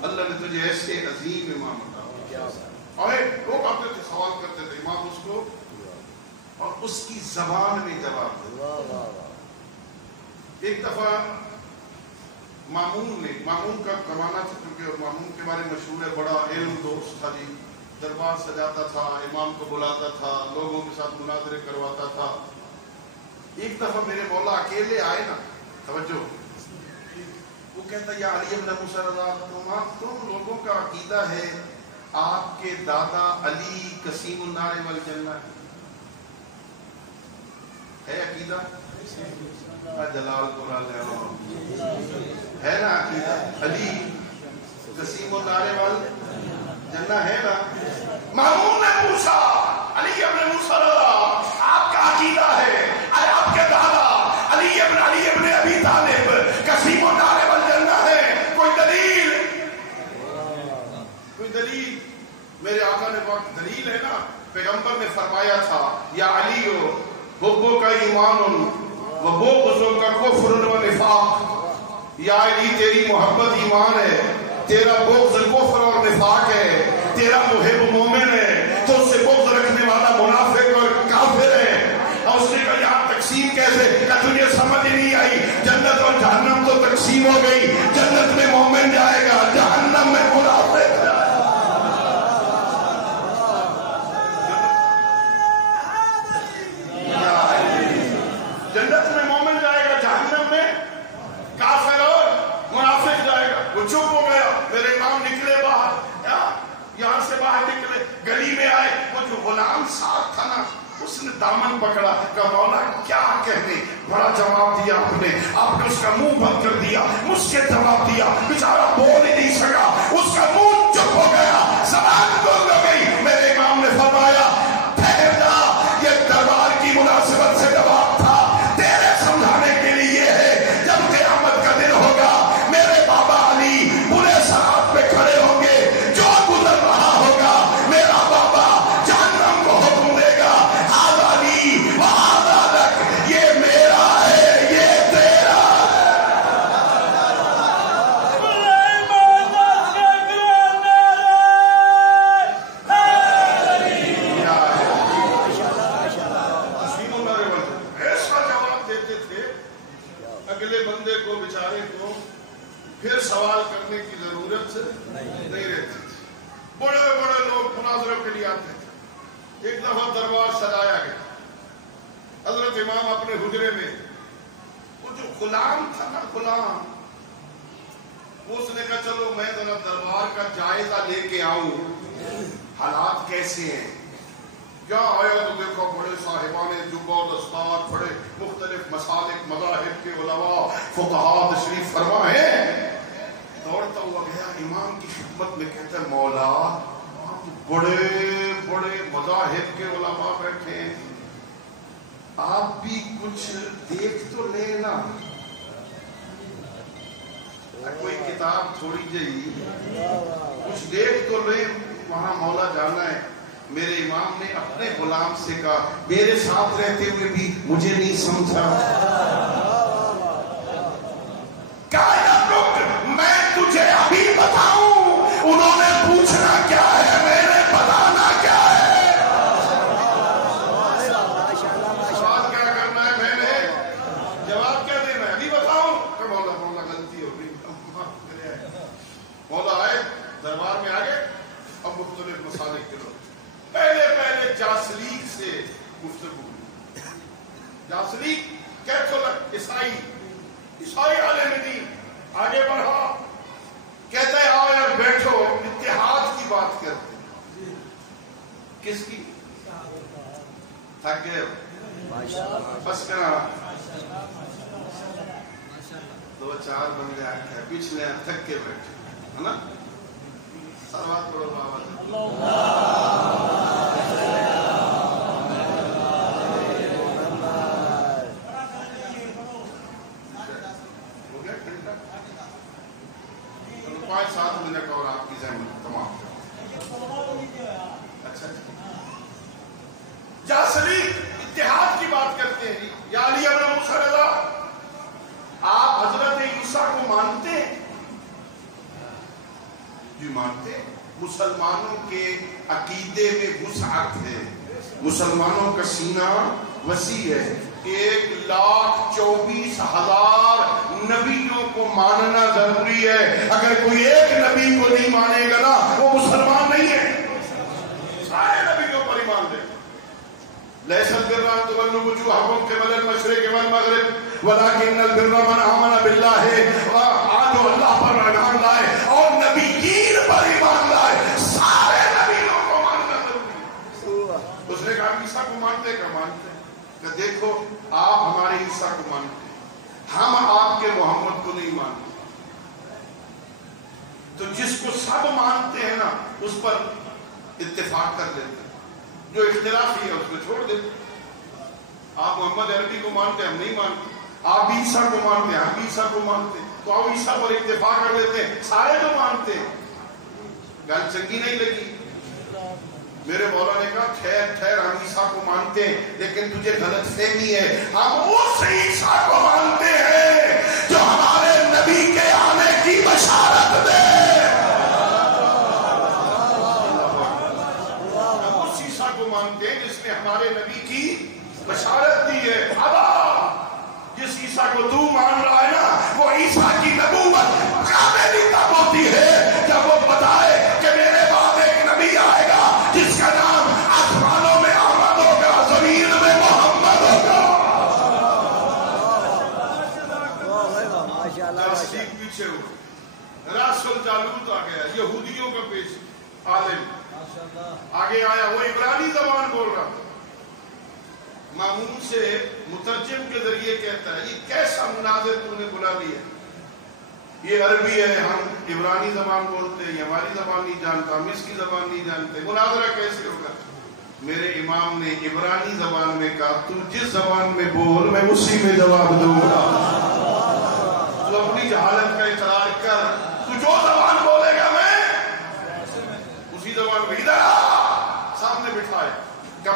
اللہ نے تجھے ایسے عظیم امام عطا فرمایا، اور لوگ آتے تھے سوال کرتے تھے، امام اس کو اور اس کی زبان میں جواب دیتے۔ ایک دفعہ مامون کا زمانہ تھا، کیونکہ مامون کے بارے میں مشہور ہے، بڑا علم دوست تھا جی، دربار سجاتا تھا، امام کو بلاتا تھا، لوگوں کے ساتھ مناظرے کرواتا تھا۔ ایک دفعہ میرے مولا اکیلے آئے نا، توجہ، وہ کہتا یا علی ابن موسیٰ رضی اللہ عنہ، تم لوگوں کا عقیدہ ہے آپ کے دادا علی قسیم النار والجنہ ہے عقیدہ؟ جلال قرآن ہے نا عقیدہ، علی قسیم النار والجنہ ہے نا۔ مامون نے پوچھا علی ابن موسیٰ آپ کا عقیدہ ہے آپ کے دادا علی ابن ابی طالب قسیم النار والجنہ ہے، کوئی دلیل؟ کوئی دلیل؟ میرے آقا نے کہا دلیل ہے نا، پیغمبر نے فرمایا تھا یا علی حبو کا ایمان و بغضو کا کفر و نفاق، یا علی تیری محبت ایمان ہے، تیرا بغض کفر اور نفاق ہے، تیرا محب مومن ہے، تو اس سے بغض رکھنے والا منافق اور کافر ہے۔ اور اس نے کہا یہاں تقسیم کیسے؟ کہ تجھے سمجھ نہیں آئی، جنت اور جہنم تو تقسیم ہو گئی، جنت میں مومن جائے گا، جہنم میں منافق جائے گا۔ جنت میں مومن جائے گا، جہنم میں کافر اور منافق جائے گا۔ وہ چپ ہو گیا، میرے امام نکلے باہر، یہاں سے باہر نکلے، گلی میں آئے، وہ جو غلام ساتھ تھا نا، اس نے دامن پکڑا، کہا مولا کیا کہنے؟ بڑا جواب دیا آپ نے اس کا منہ بند کر دیا، مجھ سے جواب دیا، بیچارہ بول ہی نہیں سکا، اس کا منہ چپ ہو گیا، زبان بند ہو گئی۔ میرے امام نے فرمایا ٹھہر جا، یہ دربار کی مناسبت سے جواب تھا، تیرے سمجھانے کے لیے یہ ہے جب قیامت کا دن ہوگا میرے بابا علی برے صراط پہ کھڑے ہوں گے، جو گزر رہا ہوگا میرا بابا جہنم کو حکم دے گا، آدھا لی وآدھا لک، یہ میرا ہے یہ تیرا ہے۔ پھر سوال کرنے کی ضرورت نہیں رہتی تھی. بڑے بڑے لوگ مناظروں کے لیے آتے تھے. ایک دفعہ دربار سجایا گیا. حضرت امام اپنے حجرے میں، وہ جو غلام تھا نا غلام، اس نے کہا چلو میں ذرا دربار کا جائزہ لے کے آؤں، حالات کیسے ہیں. کیا آیا تو دیکھو بڑے صاحبان جبہ و دستار، بڑے مختلف مسالک مذاہب کے علماء فقہاء تشریف فرما ہے. دوڑتا ہوا گیا امام کی خدمت میں، کہتا ہے مولا بڑے بڑے مذاہب کے علماء بیٹھے ہیں، آپ بھی کچھ دیکھ تو لینا، کوئی کتاب تھوڑی جہی کچھ دیکھ تو لیں. وہاں مولا جانا ہے. میرے امام نے اپنے غلام سے کہا میرے ساتھ رہتے ہوئے بھی مجھے نہیں سمجھا. میں تجھے ابھی بتاؤں، انہوں نے پوچھنا کیا ہے، میں نے بتانا کیا ہے. سوال کیا کرنا ہے، میں نے جواب کیا دینا ہے، ابھی بتاؤں. کہ مولا غلطی ہو گئی. مولا آئے دربار میں آگے. اب مختلف مسالک کے لوگ پہلے جاسلیک سے گفتگو. جاسلیک کیتھولک عیسائی عالم دین آگے بڑھا، کہتا ہے آؤ یار بیٹھو، اتحاد کی بات کرتے ہیں. کس کی؟ تھک گئے بس کرا 2-4 بندے آتے ہیں پچھلے تھک کے بیٹھے ہے نا. سلوات پڑھو بابا. ہو گیا گھنٹہ 5-7 منٹ اور آپ کی زحمت تمام. اچھا جاسلیک اتحاد کی بات کرتے ہیں. یا علی ابن موسیٰ رضا، آپ حضرت عیسیٰ کو مانتے ہیں؟ جی مانتے. مسلمانوں کے عقیدے میں وسعت ہے، مسلمانوں کا سینہ وسیع ہے. 1,24,000 نبیوں کو ماننا ضروری ہے. اگر کوئی ایک نبی کو نہیں مانے گا نا وہ مسلمان نہیں ہے. سارے نبیوں پر ایمان دے. ليس البر أن تولوا وجوهكم قبل المشرق والمغرب ولكن البر من آمن بالله. آج اللہ پر ایمان لائے اور نبیین پر ایمان لائے. سارے نبیوں کو ماننا ضروری ہے. اس نے کہا عیسیٰ کو مانتے کہ مانتے ہیں؟ کہ دیکھو آپ ہمارے عیسیٰ کو مانتے ہیں، ہم آپ کے محمد کو نہیں مانتے. تو جس کو سب مانتے ہیں نا اس پر اتفاق کر لیتے ہیں. جو اختلافی ہے اس کو چھوڑ دیتے. آپ محمد عربی کو مانتے ہیں، ہم نہیں مانتے. آپ عیسیٰ کو مانتے ہیں، ہم عیسیٰ کو مانتے ہیں. تو آپ عیسیٰ پر اتفاق کر لیتے ہیں. سارے تو مانتے ہیں. گل چنگی نہیں لگی. میرے مولا نے کہا ٹھہر ہم عیسیٰ کو مانتے ہیں لیکن تجھے غلط فہمی ہے. ہم اس عیسیٰ کو مانتے ہیں جو ہمارے نبی کے آنے کی بشارت دے. مانتے ہیں جس نے ہمارے نبی کی بشارت دی ہے. اب جس عیسیٰ کو تو مان رہا ہے نا وہ عیسیٰ کی نبوت کاملی تب ہوتی ہے جب وہ بتائے کہ میرے بعد ایک نبی آئے گا جس کا نام آسمانوں میں احمد ہوگا، زمین میں محمد ہوگا. تصدیق پیچھے ہو. راس الجالوت آ گیا، یہودیوں کا پیش عالم آگے آیا. وہ عبرانی زبان بول رہا، مامون سے مترجم کے ذریعے کہتا ہے یہ کیسا مناظر تو نے بلا لیا. یہ عربی ہے، ہم عبرانی زبان بولتے ہیں، یہ ہماری زبان نہیں جانتا، ہم اس کی زبان نہیں جانتے، مناظرہ کیسے ہوگا. میرے امام نے عبرانی زبان میں کہا تو جس زبان میں بول میں اسی میں جواب دوں گا. تو اپنی جہالت کا اقرار کر. تو جو زبان بولے گا میں اسی زبان میں. ادھر سامنے بٹھائے کہ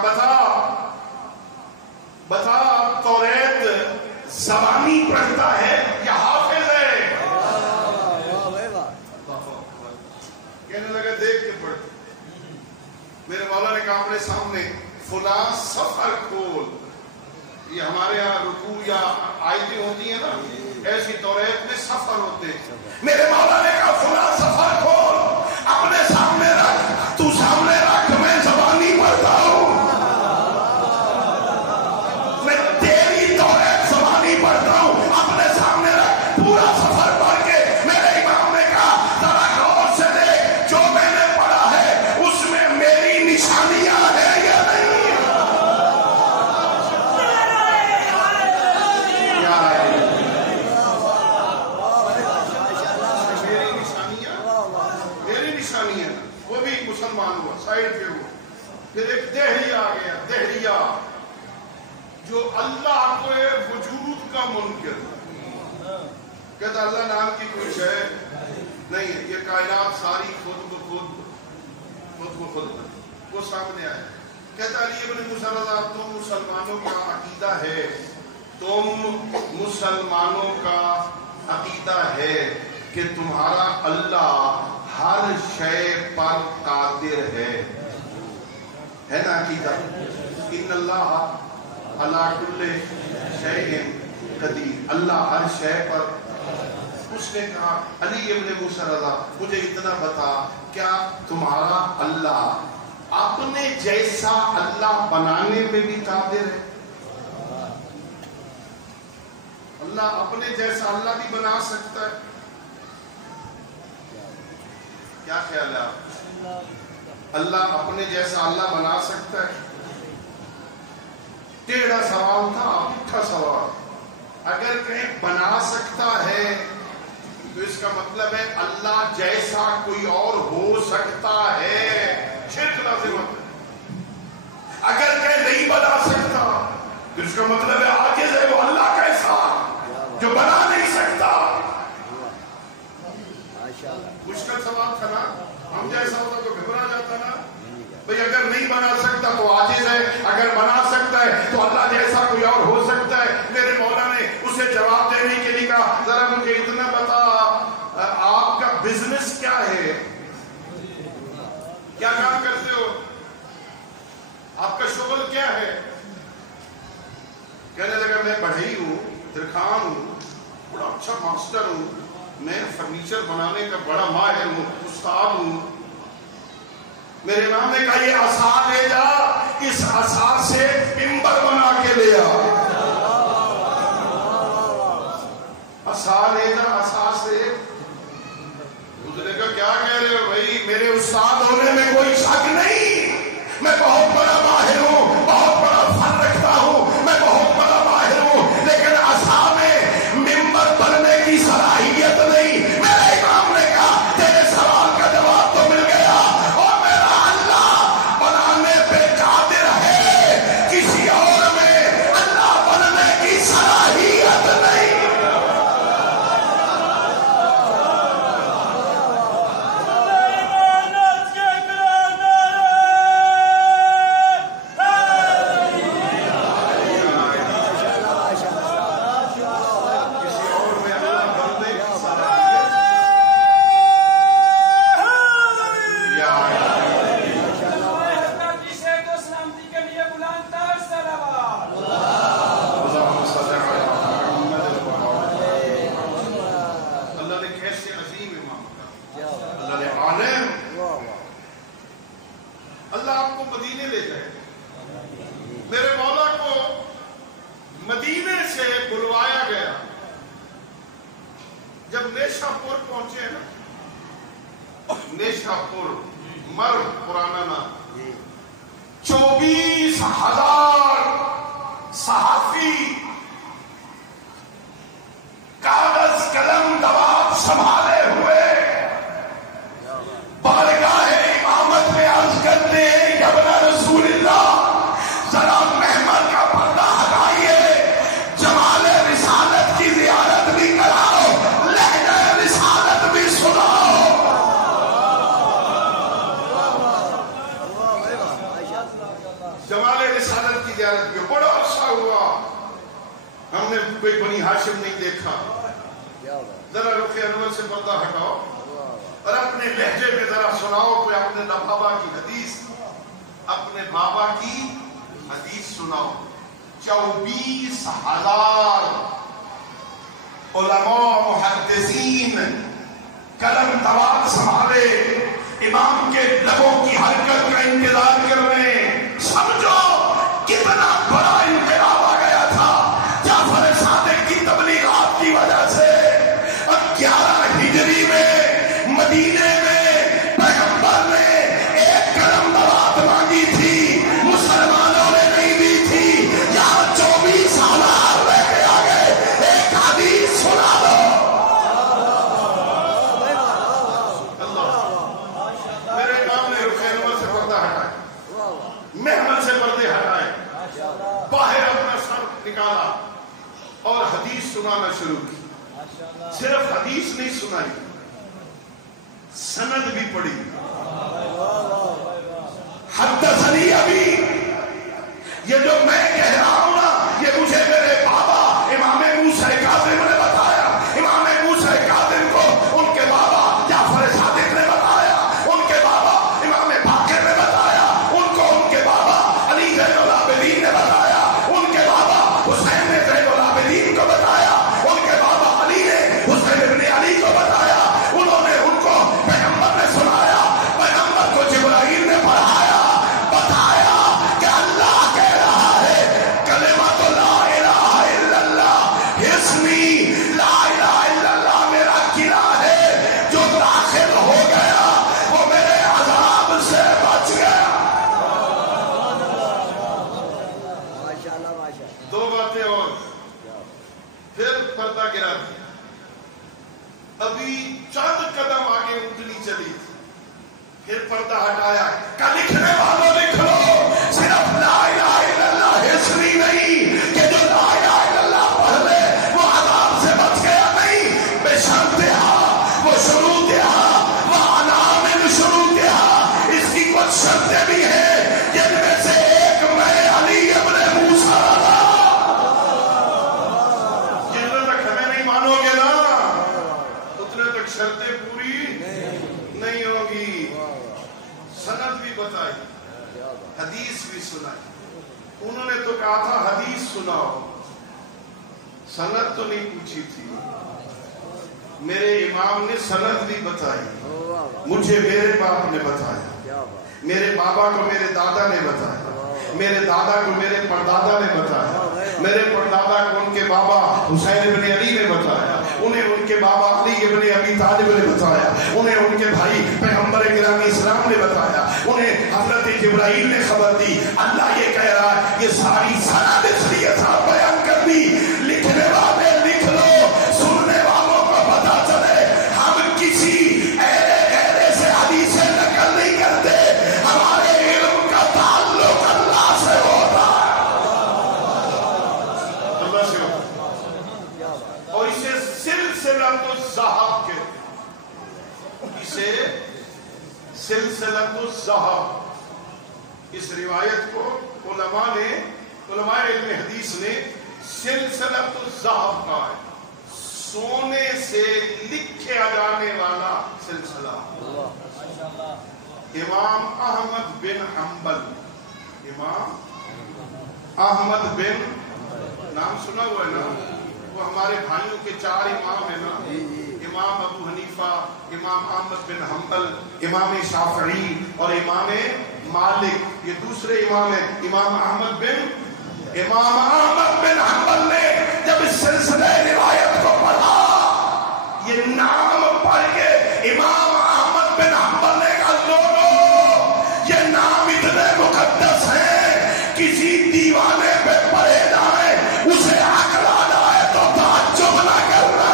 بتا توریت زبانی پڑھتا ہے یا حافظ ہے؟ کہنے لگا دیکھ کے پڑھ. میرے مولا نے کہا اپنے سامنے فلاں سفر کھول. یہ ہمارے یہاں رکوع یا آیتیں ہوتی ہیں نا، ایسی توریت میں سفر ہوتے. میرے مولا نے کہا فلاں سفر کھول اپنے سامنے رکھ, تو سامنے رکھ, میں زبانی پڑھتا ہوں, میں تیری توریت زبانی پڑھتا ہوں, اپنے سامنے رکھ. پورا سفر پڑھ کے میرے امام نے کہا ذرا غور سے دیکھ, جو میں نے پڑھا ہے اس میں میری نشانیاں ہیں یا نہیں. وہ بھی مسلمان ہوا, سائڈ پہ ہوا. پھر ایک دہری آ گیا, دہریہ جو اللہ کو وجود کا منکر, کہتا اللہ نام کی کوئی شے نہیں ہے, یہ کائنات ساری خود بخود. وہ سامنے آیا, کہتا علی ابن موسیٰ رضا تم مسلمانوں کا عقیدہ ہے, تم مسلمانوں کا عقیدہ ہے کہ تمہارا اللہ ہر شے پر قادر ہے نا عقیدہ, ان اللہ علی کل شیء قدیر, اللہ ہر شے پر. اس نے کہا علی ابن موسیٰ رضا مجھے اتنا بتا, کیا تمہارا اللہ اپنے جیسا اللہ بنانے میں بھی قادر ہے؟ اللہ اپنے جیسا اللہ بھی بنا سکتا ہے؟ کیا خیال ہے آپ؟ اللہ اپنے جیسا اللہ بنا سکتا ہے؟ ٹیڑھا سوال تھا, پٹھا سوال. اگر کہیں بنا سکتا ہے تو اس کا مطلب ہے اللہ جیسا کوئی اور ہو سکتا ہے, شرک لازم ہے. اگر کہیں نہیں بنا سکتا تو اس کا مطلب ہے عاجز ہے وہ اللہ کیسا جو بنا نہیں سکتا. مشکل سوال تھا نا, ہم جیسا ہوتا تو گھبرا جاتا نا. بھئی اگر نہیں بنا سکتا تو عاجز ہے, اگر بنا سکتا ہے تو اللہ جیسا کوئی اور ہو سکتا ہے. میرے مولا نے اسے جواب دینے کے لیے کہا ذرا مجھے اتنا بتا, آپ کا بزنس کیا ہے, کیا کام کرتے ہو, آپ کا شغل کیا ہے؟ کہنے لگا میں بڑھئی ہوں, درخان ہوں, بڑا اچھا ماسٹر ہوں, میں فرنیچر بنانے کا بڑا ماہر ہوں, استاد ہوں. میرے امام نے کہا یہ عصا لے جا, اس عصا سے منبر بنا کے لے آ. عصا لے جا, عصا سے. اس نے کہا کیا کہہ رہے ہو بھائی, میرے استاد ہونے میں کوئی شک نہیں, میں بہت بڑا ماہر ہوں, بہت بڑا فن رکھتا ہوں, میں بہت بڑا ماہر ہوں, لیکن عصا میں منبر بننے کی صلاحیت نہیں. میرے امام نے کہا تیرے سوال کا جواب تو مل گیا, اور میرا اللہ بنانے پہ قادر ہے, کسی اور میں اللہ بننے کی صلاحیت نہیں. علماء محدثین قلم دوات سنبھالے، امام کے لبوں کی حرکت کا انتظار کر رہے ہیں. سمجھو کتنا بڑا انقلاب آ گیا تھا جعفر صادق کی تبلیغات کی وجہ سے. اب 11 ہجری میں مدینے میں پیغمبر نے ایک قلم دوات مانگی تھی، مسلمانوں نے نہیں دی تھی. یہاں 24 ہزار لے کے آ گئے. ایک حدیث سنا دو. میرے امام نے رخ سے پردہ ہٹائے، محمل سے پردے ہٹائے، باہر اپنا سر نکالا اور حدیث سنانا شروع کی. صرف حدیث نہیں سنائی، سند بھی پڑھی. حدثنی ابھی، یہ جو میں کہہ رہا ہوں نا، یہ مجھے میرے بابا امام موسیٰ کاظم نے بتایا. امام موسیٰ کاظم کو ان کے بابا جعفر صادق نے بتایا، ان کے بابا امام باقر نے بتایا، ان کو ان کے بابا علی زین العابدین نے بتایا، ان کے بابا حسین نے زین العابدین کو بتایا، ان کے بابا علی نے حسین ابن علی کو بتایا. انہوں نے ان کو پیغمبر نے سنایا، پیغمبر کو جبرائیل نے پڑھایا، بتایا کہ اللہ کہہ رہا ہے کلمۃ لا الہ الا اللہ اسمی، لا الہ الا اللہ میرا قلعہ ہے، جو داخل ہو گیا وہ میرے عذاب سے بچ گیا. دو باتیں اور پھر پردہ گرا دیا. ابھی چند قدم آگے انگلی چلی تھی، پھر پردہ ہٹایا. کہ لکھنے والوں لکھ لو، صرف لا الہ الا اللہ اسمی نہیں کہ جو لا الہ الا اللہ پڑھ لے وہ عذاب سے بچ گیا نہیں، بے شرطہا وہ شروطہا وہ انامن شروطہا. اس کی کچھ شرطیں بھی ہیں جن میں سے ایک میں علی ابن موسیٰ رضا. جتنے تک ہمیں نہیں مانو گے نا اتنے تک شرطیں پوری نہیں ہوگی. سند بھی بتائی، حدیث بھی سنائی. انہوں نے تو کہا تھا حدیث سناؤ، سند تو نہیں پوچھی تھی. میرے امام نے سند بھی بتائی، مجھے میرے باپ نے بتایا، میرے بابا کو میرے دادا نے بتایا، میرے دادا کو میرے پردادا نے بتایا، میرے پردادا کو ان کے بابا حسین ابن علی نے بتایا، انہیں ان کے بابا علی ابن ابی طالب نے بتایا، انہیں ان کے بھائی پیغمبر گرامی اسلام نے بتایا، انہیں حضرت جبرائیل نے خبر دی. اللہ یہ کہہ رہا ہے یہ ساری سند اس لیے بیان کر دی. لکھنے والے لکھ لو، سننے والوں کو پتا چلے ہم کسی ایرے سے حدیثیں نقل نہیں کرتے، ہمارے علم کا تعلق اللہ سے ہوتا ہے، اللہ سے ہوتا ہے. اور اسے سلسلۃ الذہب کہتے، اسے سلسلۃ الذہب. اس روایت کو علماء علم حدیث نے سلسلۃ الذہب کہا ہے، سونے سے لکھا جانے والا سلسلہ. امام احمد بن حنبل، امام احمد بن، نام سنا ہوا ہے نا، وہ ہمارے بھائیوں کے 4 امام ہیں نا، امام ابو حنیفہ، امام احمد بن حنبل، امام شافعی اور امام مالک. یہ دوسرے امام ہیں. امام احمد بن حنبل نے جب اس سلسلہ روایت کو پڑھا، یہ نام پڑھ کے امام احمد بن حنبل نے کہا لو یہ نام اتنے مقدس ہیں، کسی دیوانے پہ پڑھے جائیں اسے عقل آ جائے تو تعجب نہ کرنا.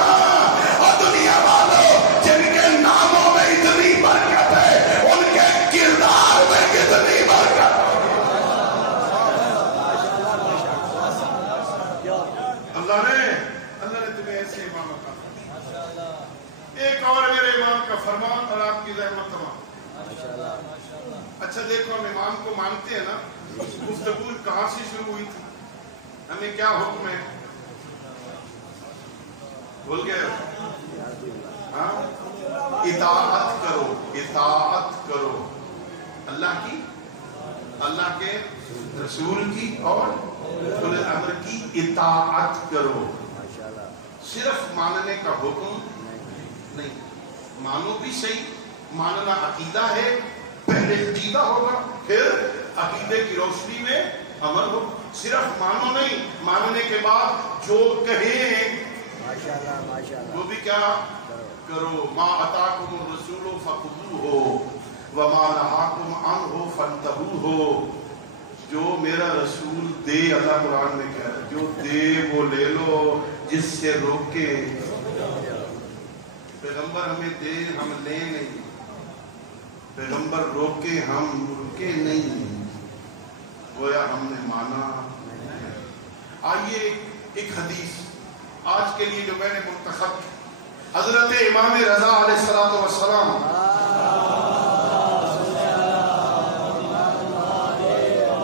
اور دنیا والوں جن کے ناموں میں اتنی برکت ہے ان کے کردار میں کتنی برکت. اللہ نے تمہیں ایسے امام عطا. ایک اور میرے امام کا فرمان اور آپ کی رحمت تمام. اچھا دیکھو ہم امام کو مانتے ہیں نا، گفتگو کہاں سے شروع ہوئی تھی، ہمیں کیا حکم ہے، بھول گئے؟ ہاں، اطاعت کرو، اطاعت کرو اللہ کی، اللہ کے رسول کی اور اولي الامر کی اطاعت کرو. صرف ماننے کا حکم نہیں. مانو بھی صحیح. ماننا عقیدہ ہے، پہلے عقیدہ ہوگا پھر عقیدے کی روشنی میں عمل ہو. صرف مانو نہیں، ماننے کے بعد جو کہیں وہ بھی کیا کرو. ما اتاکم الرسول فخذوہ وما نہاکم عنہ فانتہوہ. جو میرا رسول دے، اللہ قرآن میں کہہ رہا ہے، جو دے وہ لے لو، جس سے روکے. پیغمبر ہمیں دے ہم لے نہیں، پیغمبر روکے ہم رکے نہیں. گویا ہم نے مانا. آئیے ایک حدیث آج کے لیے جو میں نے منتخب کی، حضرت امام رضا علیہ الصلوۃ والسلام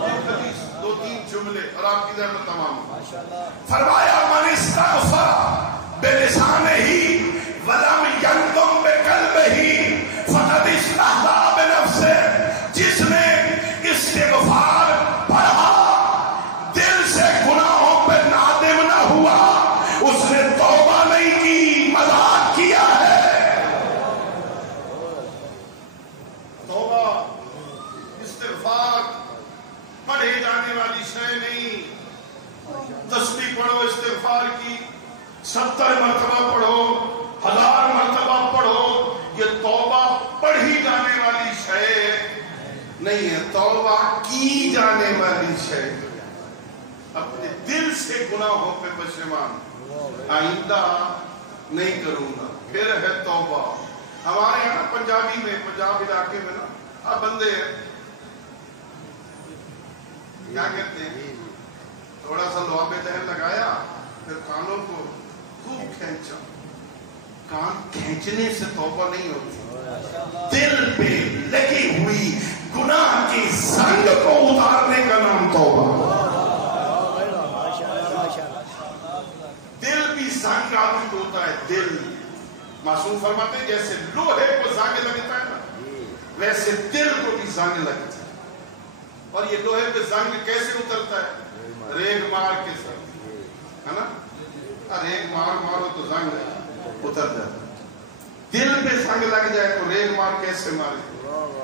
ایک حدیث، دو تین جملے اور آپ کی ذہن میں تمام. فرمایا من استغفر بلسانہ ولم ینطق بقلبہ فقد استہزأ بنفسہ. جس نے استغفار پڑھا، دل سے گناہوں پہ نادم نہ ہوا، اس نے توبہ نہیں کی، مذاق کیا ہے. توبہ استغفار پڑھے جانے والی شے نہیں. تسبیح پڑھو استغفار کی 70 مرتبہ پڑھو، 1000 مرتبہ پڑھو، یہ توبہ پڑھی جانے والی شے نہیں ہے. توبہ کی جانے والی شے. اپنے دل سے گناہوں پہ پشیمان، آئندہ نہیں کروں گا، پھر ہے توبہ. ہمارے یہاں پنجابی میں، پنجاب علاقے میں نا بندے کیا کہتے ہیں، تھوڑا سا لعاب دہن لگایا، پھر کانوں کو خوب کھینچا. کان کھینچنے سے توبہ نہیں ہوتی، دل پہ لگی ہوئی گناہ کی زنگ کو اتارنے کا نام توبہ. دل بھی زنگ آلود ہوتا ہے. دل معصوم فرماتے ہیں جیسے لوہے کو زنگ لگتا ہے نا، ویسے دل کو بھی زنگ لگتا ہے. اور یہ لوہے پہ زنگ کیسے اترتا ہے؟ ریگ مار کے ساتھ، ہے نا. ریگ مارو تو زنگ اتر جاتا ہے. دل پہ زنگ لگ جائے تو ریگ مار کیسے مارے؟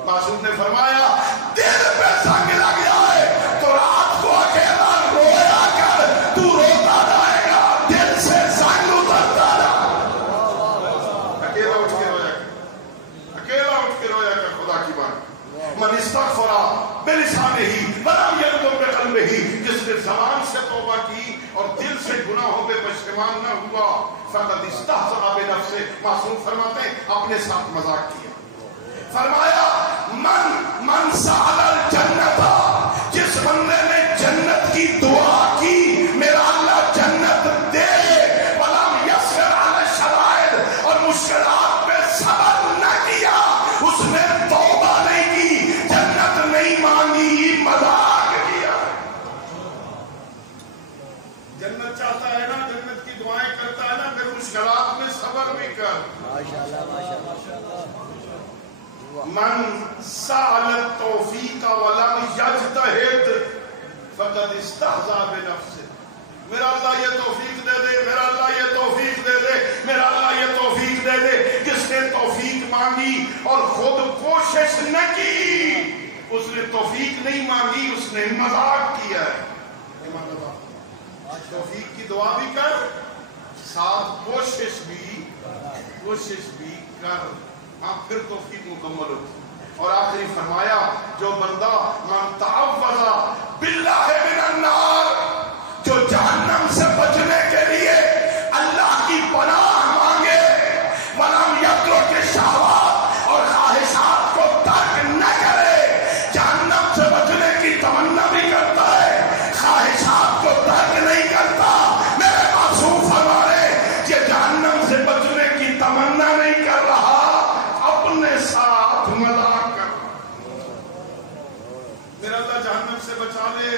معصوم نے فرمایا دل پہ زنگ لگ جائے تو رات کو اکیلا رویا کر، تو روتا رہے گا، دل سے زنگ اترتا رہا. اکیلا اٹھ کے رویا کر، اکیلا اٹھ کے رویا کر. خدا کی بات. من استغفر بلسانہ ولم ینطق بقلبہ. جس نے زبان سے توبہ کی اور دل سے گناہوں پہ پشیمان نہ ہوا، فقد استہزأ بنفسہ. معصوم فرماتے ہیں اپنے ساتھ مذاق کیا. فرمایا من سأل الجنت. جس بندے نے جنت کی دعا کی، میرا اللہ جنت دے، ولم یصبر علی الشدائد، اور مشکلات پہ صبر نہ کیا، اس نے توبہ نہیں کی، جنت نہیں مانگی، مذاق کیا. جنت چاہتا ہے نا، جنت کی دعائیں کرتا ہے نا، پھر مشکلات میں صبر بھی کر. من سأل التوفیق ولم یجتہد فقد استہزأ بنفسہ. میرا اللہ یہ توفیق دے دے، میرا اللہ یہ توفیق دے دے، میرا اللہ یہ توفیق دے دے. جس نے توفیق مانگی اور خود کوشش نہ کی، اس نے توفیق نہیں مانگی، اس نے مذاق کیا ہے. توفیق کی دعا بھی کر، ساتھ کوشش بھی کر. ہاں پھر توفیق مکمل ہوتی. اور آخری فرمایا جو بندہ من تعوذ باللہ من النار، جو جہنم سے بچنے کے لیے اللہ کی پناہ مانگے، ولم یترک الشہوات، اور خواہشات کو ترک نہ کرے. جہنم سے بچنے کی تمنا بھی کرتا ہے، خواہشات کو ترک نہیں کرتا. میرے معصوم فرما رہے کہ جہنم سے بچنے کی تمنا نہیں کر رہا، اپنے ساتھ مذاق کر. میرا اللہ جہنم سے بچا لے.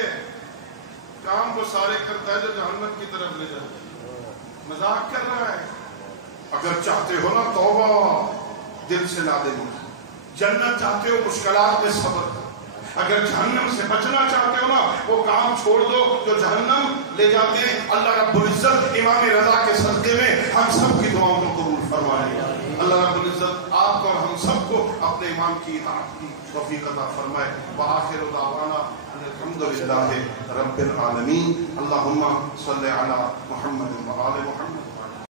کام وہ سارے کرتا ہے جو جہنم کی طرف لے جاتا ہے. مذاق کر رہا ہے. اگر چاہتے ہو نا توبہ، دل سے نادم ہو. جنت چاہتے ہو، مشکلات میں صبر. اگر جہنم سے بچنا چاہتے ہو نا، وہ کام چھوڑ دو جو جہنم لے جاتے ہیں. اللہ رب العزت امام رضا کے صدقے میں ہم سب کی دعاؤں کو قبول فرمائے. اللہ رب العزت آپ کو اور ہم سب کو اپنے امام کی اطاعت کی توفیق عطا فرمائے. وآخر دعوانا الحمد للہ رب العالمین. اللہم صلی علی محمد و